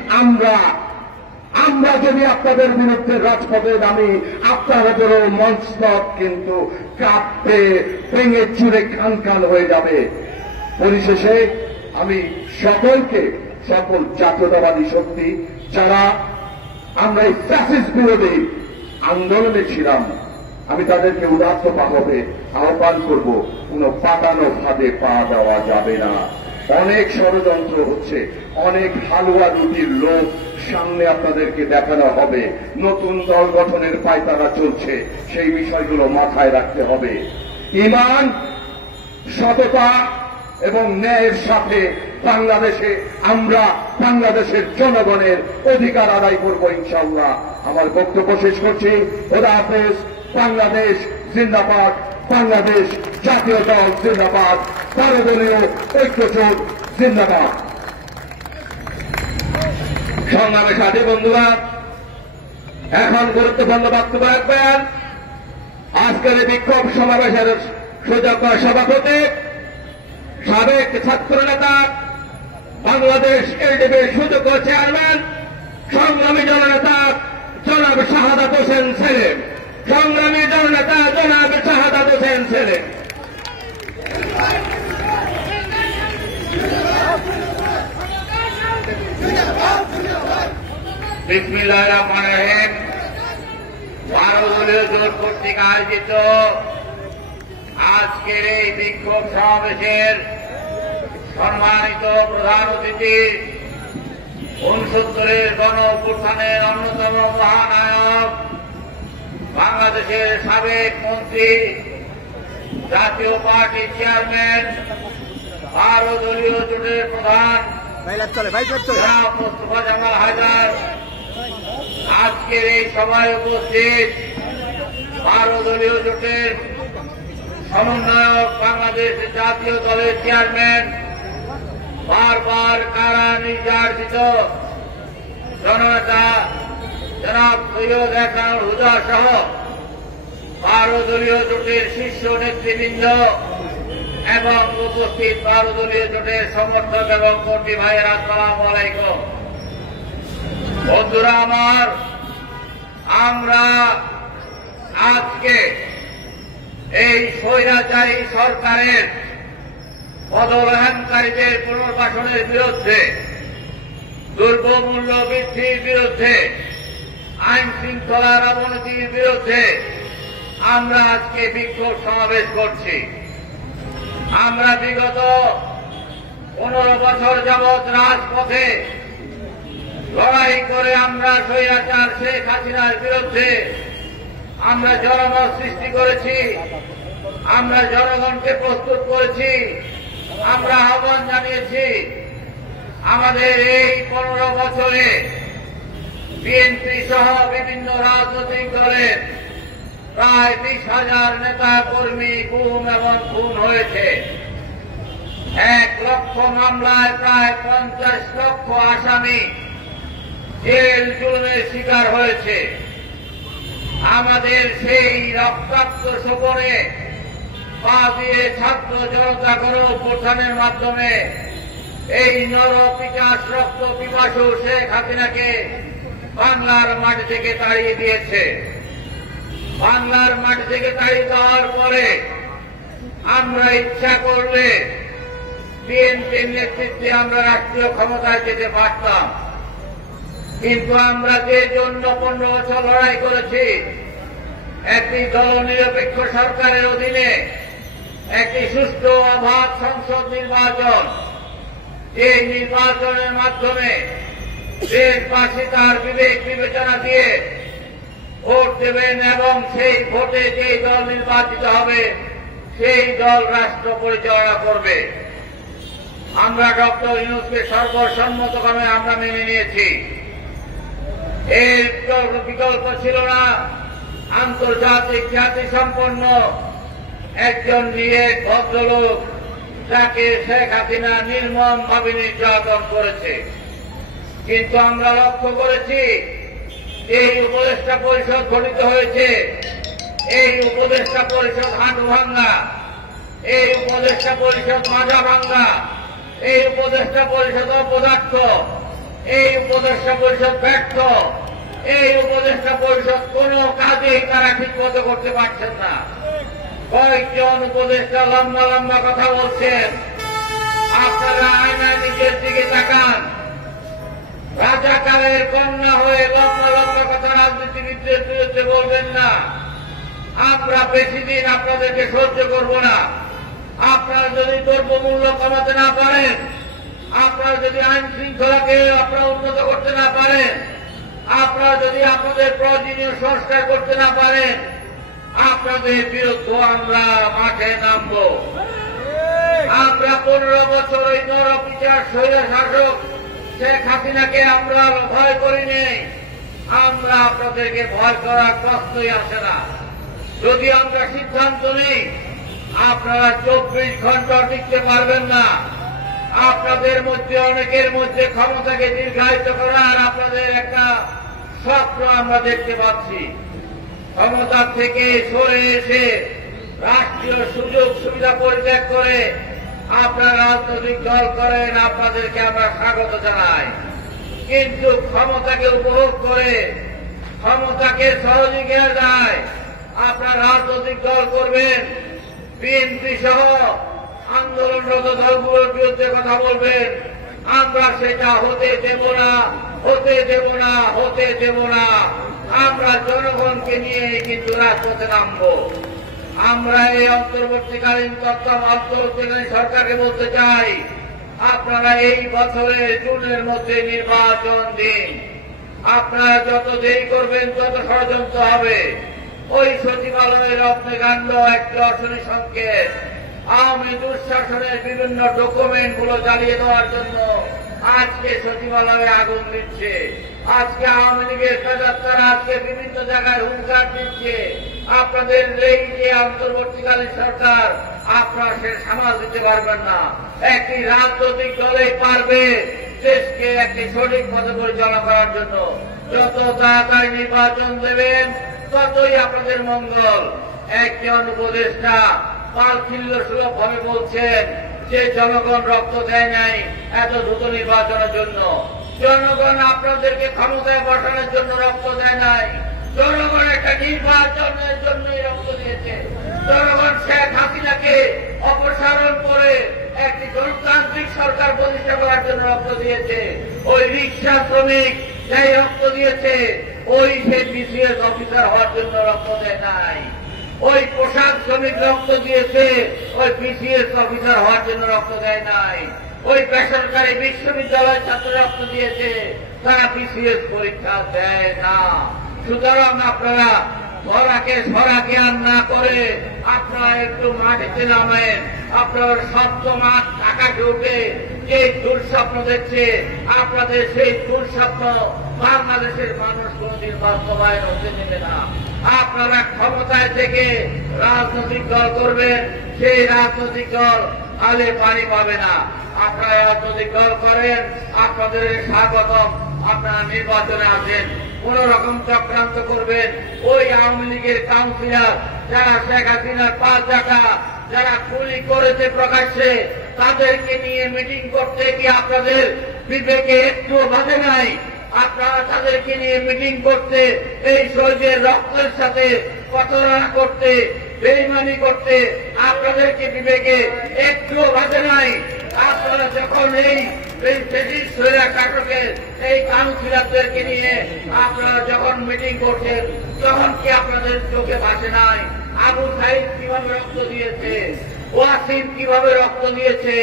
আমরা যদি আপনাদের বিরুদ্ধে রাজপথে নামি, আপনাদেরও মঞ্চপথ কিন্তু কাঁপতে ভেঙে চুরে খান খান হয়ে যাবে। পরিশেষে আমি সকল জাতীয়তাবাদী শক্তি যারা আমরা এই ফ্যাসিস্ট বিরোধী আন্দোলনে ছিলাম, আমি তাদেরকে উদাত্তভাবে আহ্বান করব, কোন পাতানো ফাঁদে পা দেওয়া যাবে না। অনেক ষড়যন্ত্র হচ্ছে, অনেক হালুয়া রুটির লোক সামনে আপনাদেরকে দেখানো হবে, নতুন দল গঠনের পায়তারা চলছে, সেই বিষয়গুলো মাথায় রাখতে হবে। ঈমান, সততা এবং ন্যায়ের সাথে আমরা বাংলাদেশের জনগণের অধিকার আদায় করব ইনশাআল্লাহ। আমার বক্তব্য শেষ করছি। খোদা হাফেজ। বাংলাদেশ জিন্দাবাদ, বাংলাদেশ জাতীয় দল জিন্দাবাদ, সর্বদলীয় ঐক্যজোট জিন্দাবাদ। সংগ্রামী সাথী বন্ধুরা, এখন গুরুত্বপূর্ণ বক্তব্য রাখবেন আজকের বিক্ষোভ সমাবেশের সুযোগ্য সভাপতি, সাবেক ছাত্র নেতা, বাংলাদেশ এলডিপির সুযোগ্য চেয়ারম্যান, সংগ্রামী জননেতা জনাব শাহাদাত হোসেন সেলিম। সংগ্রামী জননেতা জনাব শাহাদাত হোসেন সেলিম। বিসমিল্লাহির রহমানির রহিম। ভারতীয় জোট কর্তৃক আয়োজিত আজকের এই বিক্ষোভ সমাবেশের সম্মানিত প্রধান অতিথি, 69-এর গণ অভ্যুত্থানের অন্যতম মহানায়ক, বাংলাদেশের সাবেক মন্ত্রী, জাতীয় পার্টির চেয়ারম্যান, ভারতীয় জোটের প্রধান জনাব মোস্তফা জামাল হায়দার, আজকের এই সভায় উপস্থিত ভারতীয় জোটের সমন্বয়ক, বাংলাদেশ জাতীয় দলের চেয়ারম্যান, বারবার কারা নির্যাতিত জননেতা জনাব সৈয়দ এহসানুল হুদা সহ ভারতীয় জোটের শীর্ষ নেতৃবৃন্দ এবং উপস্থিত ভারতীয় জোটের সমর্থক এবং কর্মী ভাইয়েরা, আসসালামু আলাইকুম। বন্ধুরা আমার, আমরা আজকে এই স্বৈরাচারী সরকারের পদগ্রহণকারীদের পুনর্বাসনের বিরুদ্ধে, দ্রব্যমূল্য বৃদ্ধির বিরুদ্ধে, আইন শৃঙ্খলার অবনতির বিরুদ্ধে আমরা আজকে বিক্ষোভ সমাবেশ করছি। আমরা বিগত 15 বছর যাবৎ রাজপথে লড়াই করে আমরা স্বৈরাচার শেখ হাসিনার বিরুদ্ধে আমরা জনমত সৃষ্টি করেছি, আমরা জনগণকে প্রস্তুত করেছি, আমরা আহ্বান জানিয়েছি। আমাদের এই 15 বছরে বিএনপি সহ বিভিন্ন রাজনৈতিক দলের প্রায় 20,000 নেতা কর্মী গুম এবং খুন হয়েছে। 1 লক্ষ মামলায় প্রায় 50 লক্ষ আসামি জেল জুলুমের শিকার হয়েছে। আমাদের সেই রক্তাক্ত শোষণে পা দিয়ে ছাত্র জনতা গণঅভ্যুত্থানের মাধ্যমে এই নরপিচাস রক্ত পিপাসু শেখ হাসিনাকে বাংলার মাটি থেকে তাড়িয়ে দিয়েছে। বাংলার মাটি থেকে তাড়িয়ে দেওয়ার পরে আমরা ইচ্ছা করলে বিএনপির নেতৃত্বে আমরা রাষ্ট্রীয় ক্ষমতায় যেতে পারতাম, কিন্তু আমরা যে জন্য 15 বছর লড়াই করেছি একটি দলনিরপেক্ষ সরকারের অধীনে একটি সুষ্ঠু অবাধ সংসদ নির্বাচন, যে নির্বাচনের মাধ্যমে দেশবাসী তার বিবেক বিবেচনা দিয়ে ভোট দেবেন এবং সেই ভোটে যেই দল নির্বাচিত হবে সেই দল রাষ্ট্র পরিচালনা করবে। আমরা ডক্টর ইউনূসকে সর্বসম্মতক্রমে আমরা মেনে নিয়েছি। এর বিকল্প ছিল না আন্তর্জাতিক খ্যাতি সম্পন্ন একজন নিয়ে ভদ্রলোক যাকে শেখ হাসিনা নির্মমভাবে নির্যাতন করেছে। কিন্তু আমরা লক্ষ্য করেছি এই উপদেষ্টা পরিষদ গঠিত হয়েছে, এই উপদেষ্টা পরিষদ হাঁটু ভাঙ্গা, এই উপদেষ্টা পরিষদ মাজা ভাঙ্গা, এই উপদেষ্টা পরিষদ অপদার্থ, এই উপদেষ্টা পরিষদ ব্যর্থ, এই উপদেষ্টা পরিষদ কোন কাজেই তারা ঠিক মতো করতে পারছেন না। কয়েকজন উপদেষ্টা লম্বা লম্বা কথা বলছেন, আপনারা আয়নায় নিজের দিকে তাকান। রাজাকারের কন্যা হয়ে লম্বা লম্বা কথা রাজনীতিবিদদের বিরুদ্ধে বলবেন না। আমরা বেশি দিন আপনাদেরকে সহ্য করব না। আপনারা যদি দ্রব্যমূল্য কমাতে না পারেন, আপনারা যদি আইন শৃঙ্খলাকে আপনারা উন্নত করতে না পারেন, আপনারা যদি আপনাদের প্রয়োজনীয় সংস্কার করতে না পারেন, আপনাদের বিরুদ্ধে আমরা মাঠে নামব। আমরা 15 বছর ওই নরপিচার স্বৈর শাসক শেখ হাসিনাকে আমরা ভয় করি নেই। আমরা আপনাদেরকে ভয় করার প্রশ্নই আসে না। যদি আমরা সিদ্ধান্ত নিই আপনারা 24 ঘন্টা টিকতে পারবেন না। আপনাদের মধ্যে অনেকের মধ্যে ক্ষমতাকে দীর্ঘায়িত করার আপনাদের একটা স্বপ্ন আমরা দেখতে পাচ্ছি। ক্ষমতা থেকে সরে এসে রাষ্ট্রীয় সুযোগ সুবিধা পরিত্যাগ করে আপনারা রাজনৈতিক দল করেন, আপনাদেরকে আমরা স্বাগত জানাই। কিন্তু ক্ষমতাকে উপভোগ করে ক্ষমতাকে সহজে কেনা যায়, আপনারা রাজনৈতিক দল করবেন, বিএনপি সহ আন্দোলনরত দলগুলোর বিরুদ্ধে কথা বলবেন, আমরা সেটা হতে দেব না, হতে দেব না, হতে দেব না। আমরা জনগণকে নিয়ে কিন্তু রাজপথে নামব। আমরা এই অন্তর্বর্তীকালীন অন্তর্বর্তীকালীন সরকারকে বলতে চাই, আপনারা এই বছরের জুনের মধ্যে নির্বাচন দিন। আপনারা যত দেরি করবেন তত ষড়যন্ত্র হবে। ওই সচিবালয়ের অগ্নিকাণ্ড একটি অশনি সংকেত। আওয়ামী দুঃশাসনের বিভিন্ন ডকুমেন্ট গুলো জ্বালিয়ে দেওয়ার জন্য আজকে সচিবালয়ে আগুন দিচ্ছে। আজকে আওয়ামী লীগের প্রেতাত্মারা আজকে বিভিন্ন জায়গায় হুঙ্কার দিচ্ছে। আপনাদের এই যে অন্তর্বর্তীকালীন সরকার, আপনারা সে সামাল দিতে পারবেন না। একটি রাজনৈতিক দলে পারবে দেশকে একটি সঠিক পথে পরিচালনা করার জন্য। যত তাড়াতাড়ি নির্বাচন দেবেন ততই আপনাদের মঙ্গল। একজন উপদেষ্টা পালখিল্য সুলভ ভাবে বলছেন যে জনগণ রক্ত দেয় নাই এত দ্রুত নির্বাচনের জন্য। জনগণ আপনাদেরকে ক্ষমতায় বসানোর জন্য রক্ত দেয় নাই, জনগণ একটা নির্বাচনের জন্যই রক্ত দিয়েছে। জনগণ শেখ হাসিনাকে অপসারণ করে একটি গণতান্ত্রিক সরকার প্রতিষ্ঠা করার জন্য রক্ত দিয়েছে। ওই রিক্সা শ্রমিক সেই রক্ত দিয়েছে, ওই সে বিসিএস অফিসার হওয়ার জন্য রক্ত দেয় নাই। ওই পোশাক শ্রমিক রক্ত দিয়েছে, ওই বিসিএস অফিসার হওয়ার জন্য রক্ত দেয় নাই। ওই বেসরকারি বিশ্ববিদ্যালয়ের ছাত্র রক্ত দিয়েছে, তারা বিসিএস পরীক্ষা দেয় না। সুতরাং আপনারা সরাকে আর না করে আপনারা একটু মাটিতে নামেন। আপনার শব্দ মাঠ ঢাকাতে উঠে যে দুঃস্বপ্ন দেখছে, আপনাদের সেই দুঃস্বপ্ন বাংলাদেশের মানুষ কোনদিন বাস্তবায়ন হতে দেবে না। আপনারা ক্ষমতায় থেকে রাজনৈতিক দল করবেন, সেই রাজনৈতিক দল আলে পানি পাবে না। আপনারা রাজনৈতিক দল করেন, আপনাদের স্বাগতম। আপনারা নির্বাচনে আসেন, কোন রকম চক্রান্ত করবেন, ওই আওয়ামী লীগের কাউন্সিলর যারা শেখ হাসিনার 5 টাকা যারা গুলি করেছে প্রকাশ্যে, তাদেরকে নিয়ে মিটিং করতে কি আপনাদের বিবেকে একটু বাধে নাই? আপনারা তাদেরকে নিয়ে মিটিং করতে, এই শহীদের রক্তের সাথে প্রতারণা করতে, বেইমানি করতে আপনাদেরকে বিবেকে একটু বাধে নাই? আপনারা যখন এই শাসকের এই কাউন্সিলরদেরকে নিয়ে আপনারা যখন মিটিং করছেন, তখন কি আপনাদের চোখে ভাসে নাই আবু সাইদ কিভাবে রক্ত দিয়েছে, ওয়াসিম কিভাবে রক্ত দিয়েছে,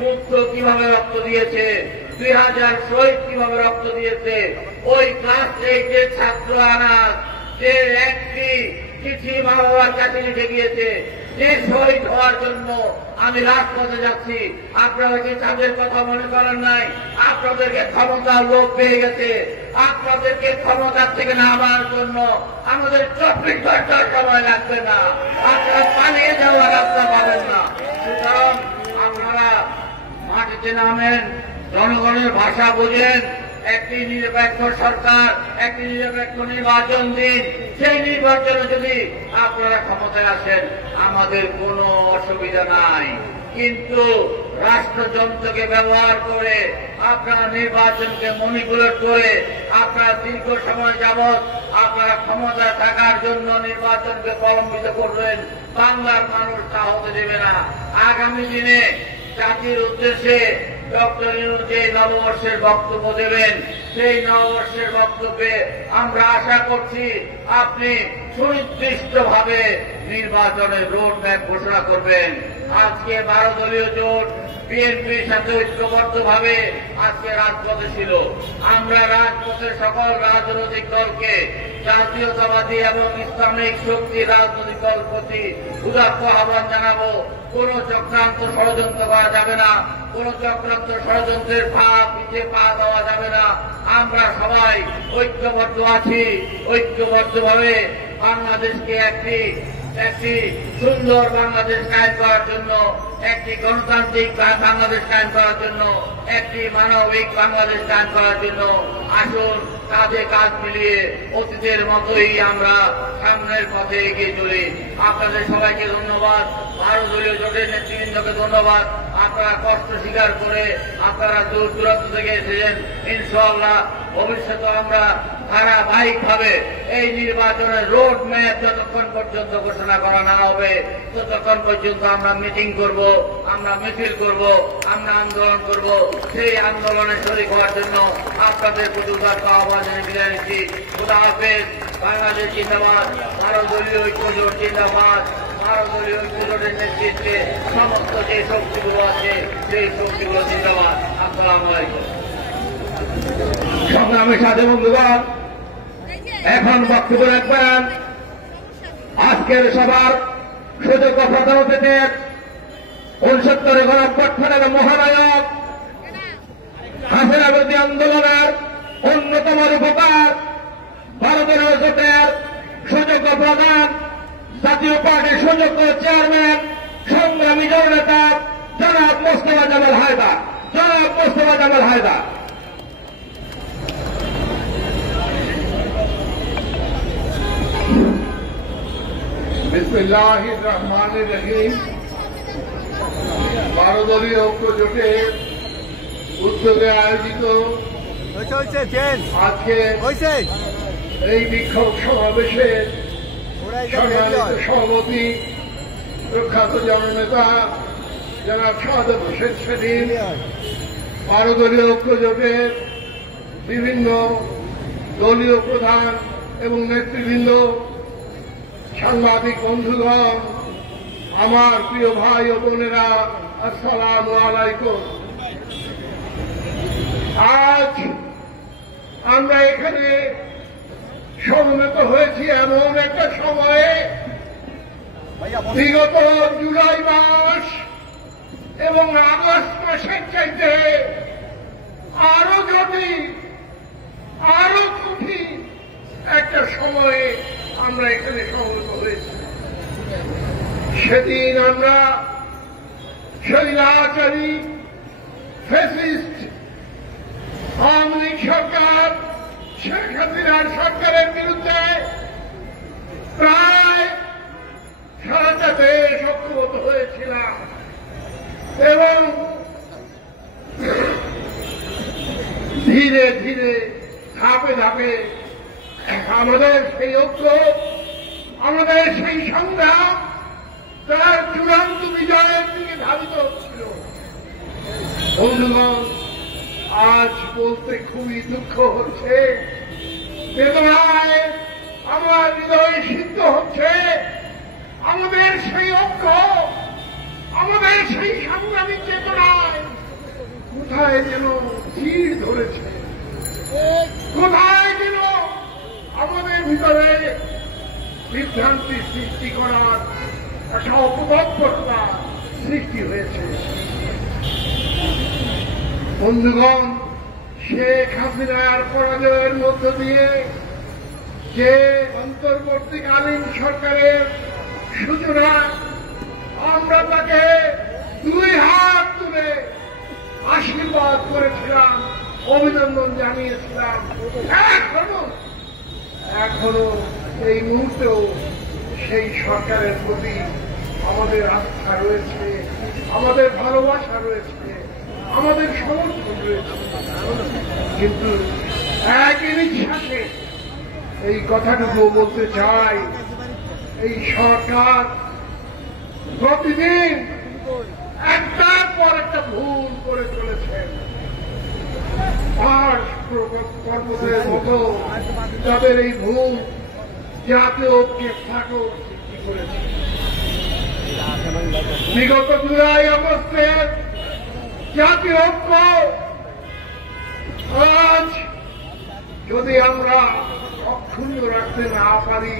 মুক্ত কিভাবে রক্ত দিয়েছে, 2000 শহীদ কিভাবে রক্ত দিয়েছে? ওই ক্লাস 8-এর ছাত্র আনাস যে একটি চিঠি মা বাবার কাছে লিখে গিয়েছে যে শহীদ হওয়ার জন্য আমি রাজপথে যাচ্ছি, আপনারা কি তাদের কথা মনে করেন নাই? আপনাদেরকে ক্ষমতার লোভ পেয়ে গেছে, আপনাদেরকে ক্ষমতার থেকে নামার জন্য আমাদের 24 ঘন্টার সময় লাগবে না, আপনারা পালিয়ে যাওয়ার রাস্তা পাবেন না। সুতরাং আপনারা মাটিতে নামেন, জনগণের ভাষা বোঝেন, একটি নিরপেক্ষ সরকার, একটি নিরপেক্ষ নির্বাচন দিন। সেই নির্বাচনে যদি আপনারা ক্ষমতায় আসেন আমাদের কোনো অসুবিধা নাই, কিন্তু রাষ্ট্রযন্ত্রকে ব্যবহার করে আপনারা নির্বাচনকে ম্যানিপুলেট করে আপনারা দীর্ঘ সময় যাবৎ আপনারা ক্ষমতায় থাকার জন্য নির্বাচনকে প্রলম্বিত করবেন। বাংলার মানুষ তা হতে দেবে না। আগামী দিনে জাতির উদ্দেশ্যে ডক্টর ইউনূস যে নববর্ষের বক্তব্য দেবেন, সেই নববর্ষের বক্তব্যে আমরা আশা করছি আপনি সুনির্দিষ্টভাবে নির্বাচনের রোড ম্যাপ ঘোষণা করবেন। আজকে 12 দলীয় জোট বিএনপির সাথে ঐক্যবদ্ধভাবে আজকে রাজপথে ছিল। আমরা রাজপথের সকল রাজনৈতিক দলকে, জাতীয়তাবাদী এবং ইসলামিক শক্তি রাজনৈতিক দল প্রতি উদাত্ত আহ্বান জানাবো, কোন চক্রান্ত ষড়যন্ত্র করা যাবে না, কোন চক্রান্ত ষড়যন্ত্রের পিছিয়ে পা দেওয়া যাবে না। আমরা সবাই ঐক্যবদ্ধ আছি, ঐক্যবদ্ধভাবে বাংলাদেশকে একটি সুন্দর বাংলাদেশ কায়েম করার জন্য, একটি গণতান্ত্রিক বাংলাদেশ কায়েম করার জন্য, একটি মানবিক বাংলাদেশ কায়েম করার জন্য আসুন কাঁধে কাঁধ মিলিয়ে অতীতের মতোই আমরা সামনের পথে এগিয়ে চলি। আপনাদের সবাইকে ধন্যবাদ, 12 দলীয় জোটের নেতৃবৃন্দকে ধন্যবাদ। আপনারা কষ্ট স্বীকার করে আপনারা দূর দূরান্ত থেকে এসেছেন। ইনশাআল্লাহ ভবিষ্যতে আমরা ধারাবাহিকভাবে এই নির্বাচনের রোড ম্যাপ যতক্ষণ পর্যন্ত ঘোষণা করা না হবে ততক্ষণ পর্যন্ত আমরা মিটিং করব, আমরা মিছিল করব, আমরা আন্দোলন করব। সেই আন্দোলনে শরীক হওয়ার জন্য আপনাদের প্রতি উদাত্ত আহ্বান জানিয়ে বিদায় নিচ্ছি। খুদা হাফেজ। বাংলাদেশ জিন্দাবাদ, 12 দলীয় ঐক্যজোট জিন্দাবাদ। 12 দলীয় ঐক্যজোটের নেতৃত্বে সমস্ত যে শক্তিগুলো আছে সেই শক্তিগুলো জিন্দাবাদ। আসসালামু আলাইকুম। সংগ্রামের সাথে বন্ধুগণ, এখন বক্তব্য রাখবেন আজকের সভার সুযোগ্য প্রধান অতিথি 69 গণঅভ্যুত্থানের মহানায়ক, হাসিনা বিরোধী আন্দোলনের অন্যতম রূপকার, 12 দলীয় জোটের সুযোগ্য প্রধান, জাতীয় পার্টির সুযোগ্য চেয়ারম্যান, সংগ্রামী জননেতা জনাব মোস্তফা জামাল হায়দার। জনাব মোস্তফা জামাল হায়দার। বিসমিল্লাহির রহমানির রহিম। 12 দলীয় ঐক্য জোটের উদ্যোগে আয়োজিত আজকে এই বিক্ষোভ সমাবেশের সম্মানিত সভাপতি, প্রখ্যাত জননেতা জনাব সাদেক হোসেন সেলিম, 12 দলীয় ঐক্য জোটের বিভিন্ন দলীয় প্রধান এবং নেতৃবৃন্দ, সাংবাদিক বন্ধুগণ, আমার প্রিয় ভাই ও বোনেরা, আসসালামু আলাইকুম। আজ আমরা এখানে সমবেত হয়েছি এমন একটা সময়ে বিগত জুলাই মাস এবং আগস্ট মাসের চাইতে আরো জটিল আরো কঠিন একটা সময়ে আমরা এখানে সমবেত হয়েছি। সেদিন আমরা স্বৈরাচারী ফ্যাসিস্ট আওয়ামী লীগ সরকার শেখ হাসিনার সরকারের বিরুদ্ধে প্রায় সারাটা দেশ ঐক্যবদ্ধ হয়েছিলাম এবং ধীরে ধীরে ধাপে ধাপে আমাদের সেই ঐক্য আমাদের সেই সংগ্রাম তার চূড়ান্ত বিজয়ের দিকে ধাবিত হচ্ছিল। বন্ধুগণ, আজ বলতে খুবই দুঃখ হচ্ছে, বেদনায় আমার হৃদয় সিদ্ধ হচ্ছে। আমাদের সেই ঐক্য আমাদের সেই সংগ্রামী চেতনায় কোথায় যেন চির ধরেছে, কোথায় যেন আমাদের ভিতরে বিভ্রান্তি সৃষ্টি করার একটা অপতৎপরতা সৃষ্টি হয়েছে। বন্ধুগণ, শেখ হাসিনার পরাজয়ের মধ্য দিয়ে যে অন্তর্বর্তীকালীন সরকারের সূচনা, আমরা তাকে দুই হাত তুলে আশীর্বাদ করেছিলাম, অভিনন্দন জানিয়েছিলাম। এখনো এই মুহূর্তেও সেই সরকারের প্রতি আমাদের আস্থা রয়েছে, আমাদের ভালোবাসা রয়েছে, আমাদের সমর্থন রয়েছে। কিন্তু একই নিঃশ্বাসে এই কথাটুকু বলতে চাই, এই সরকার প্রতিদিন একটার পর একটা ভুল করে চলেছেন। আর পর্বতের মতো তাদের এই ভুল জাতীয় ঐক্যে ফাটল সৃষ্টি করেছে। বিগত জুলাই আগস্টের জাতীয় ঐক্য আজ যদি আমরা অক্ষুণ্ণ রাখতে না পারি,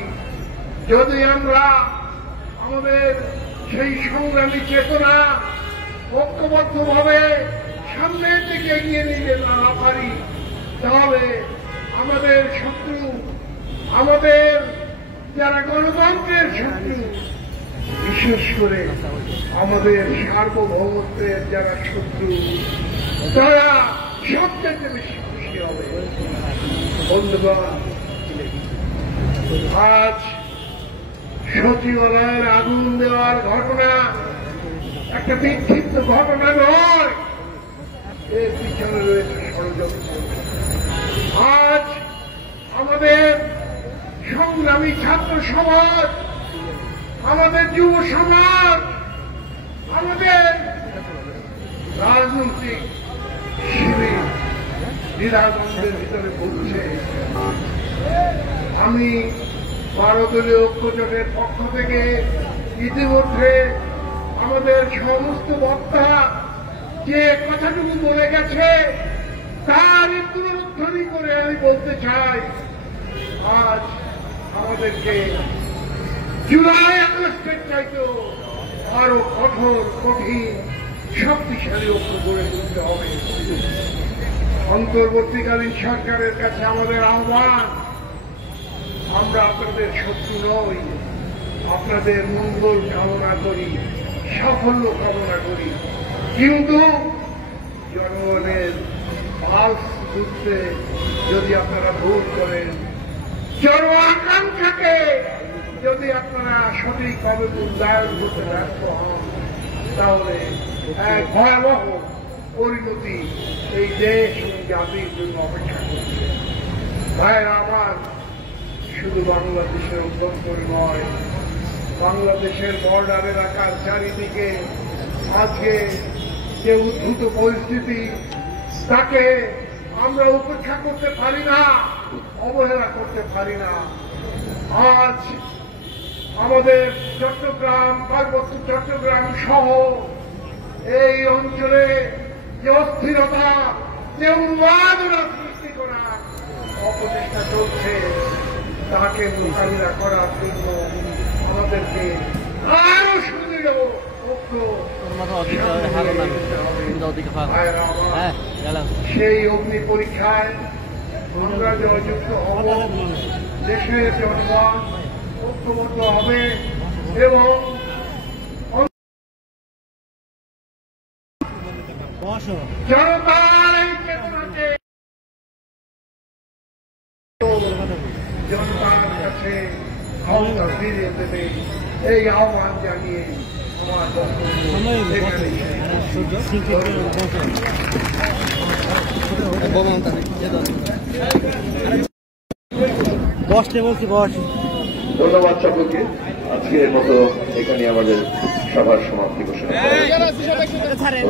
যদি আমরা আমাদের সেই সংগ্রামী চেতনা ঐক্যবদ্ধভাবে সামনের দিকে এগিয়ে নিয়ে না পারি, তাহলে আমাদের শত্রু, আমাদের যারা গণতন্ত্রের শত্রু, বিশেষ করে আমাদের সার্বভৌমত্বের যারা শত্রু, তারা সবচেয়ে বেশি খুশি হবে। বন্ধুগণ, আজ সচিবালয়ের আগুন দেওয়ার ঘটনা একটা বিক্ষিপ্ত ঘটনা নয়, এর পিছনে রয়েছে ষড়যন্ত্র। আজ আমাদের সংগ্রামী ছাত্র সমাজ, আমাদের যুব সমাজ, আমাদের রাজনৈতিক শিবির দ্বিধাদ্বন্দ্বের ভিতরে ভুগছে। আমি 12 দলীয় ঐক্যজোটের পক্ষ থেকে ইতিমধ্যে আমাদের সমস্ত বক্তা যে কথাটুকু বলে গেছে তার পুনরুদ্ধারি করে আমি বলতে চাই, আজ আমাদেরকে জুলাই আগস্টের চাইতেও আরো কঠোর, কঠিন, শক্তিশালী ঐক্য গড়ে তুলতে হবে। অন্তর্বর্তীকালীন সরকারের কাছে আমাদের আহ্বান, আমরা আপনাদের শত্রু নই, আপনাদের মঙ্গল কামনা করি, সাফল্য কামনা করি, কিন্তু জনগণের পালস বুঝতে যদি আপনারা ভুল করেন, জন আকাঙ্ক্ষাকে যদি আপনারা সঠিকভাবে মূল্যায়ন করতে ব্যর্থ হন, তাহলে এক ভয়াবহ পরিণতি এই দেশ এবং জাতির জন্য অপেক্ষা করছে। ভাইয়েরা আমার, শুধু বাংলাদেশের অভ্যন্তরে নয়, বাংলাদেশের বর্ডার এলাকার চারিদিকে আজকে যে উদ্ভূত পরিস্থিতি, তাকে আমরা উপেক্ষা করতে পারি না, অবহেলা করতে পারি না। আজ আমাদের চট্টগ্রাম, পার্বত্য চট্টগ্রাম সহ এই অঞ্চলে যে অস্থিরতা, যে উন্মাদনা সৃষ্টি করার অপচেষ্টা চলছে, তাকে মোকাবিলা করার জন্য আমাদেরকে আরো সুদৃঢ় ঐক্য সেই অগ্নি পরীক্ষায় আমরা জয়যুক্ত হব, দেশের জনগণ ঐক্যবদ্ধ হবে এবং জনতার এই চেতনাকে জনতার কাছে ক্ষমতা ফিরিয়ে দেবে এই আহ্বান জানিয়ে আমার বসতে বলছি বস। ধন্যবাদ সকলকে। আজকের মতো এখানে আমাদের সভার সমাপ্তি ঘোষণা করা।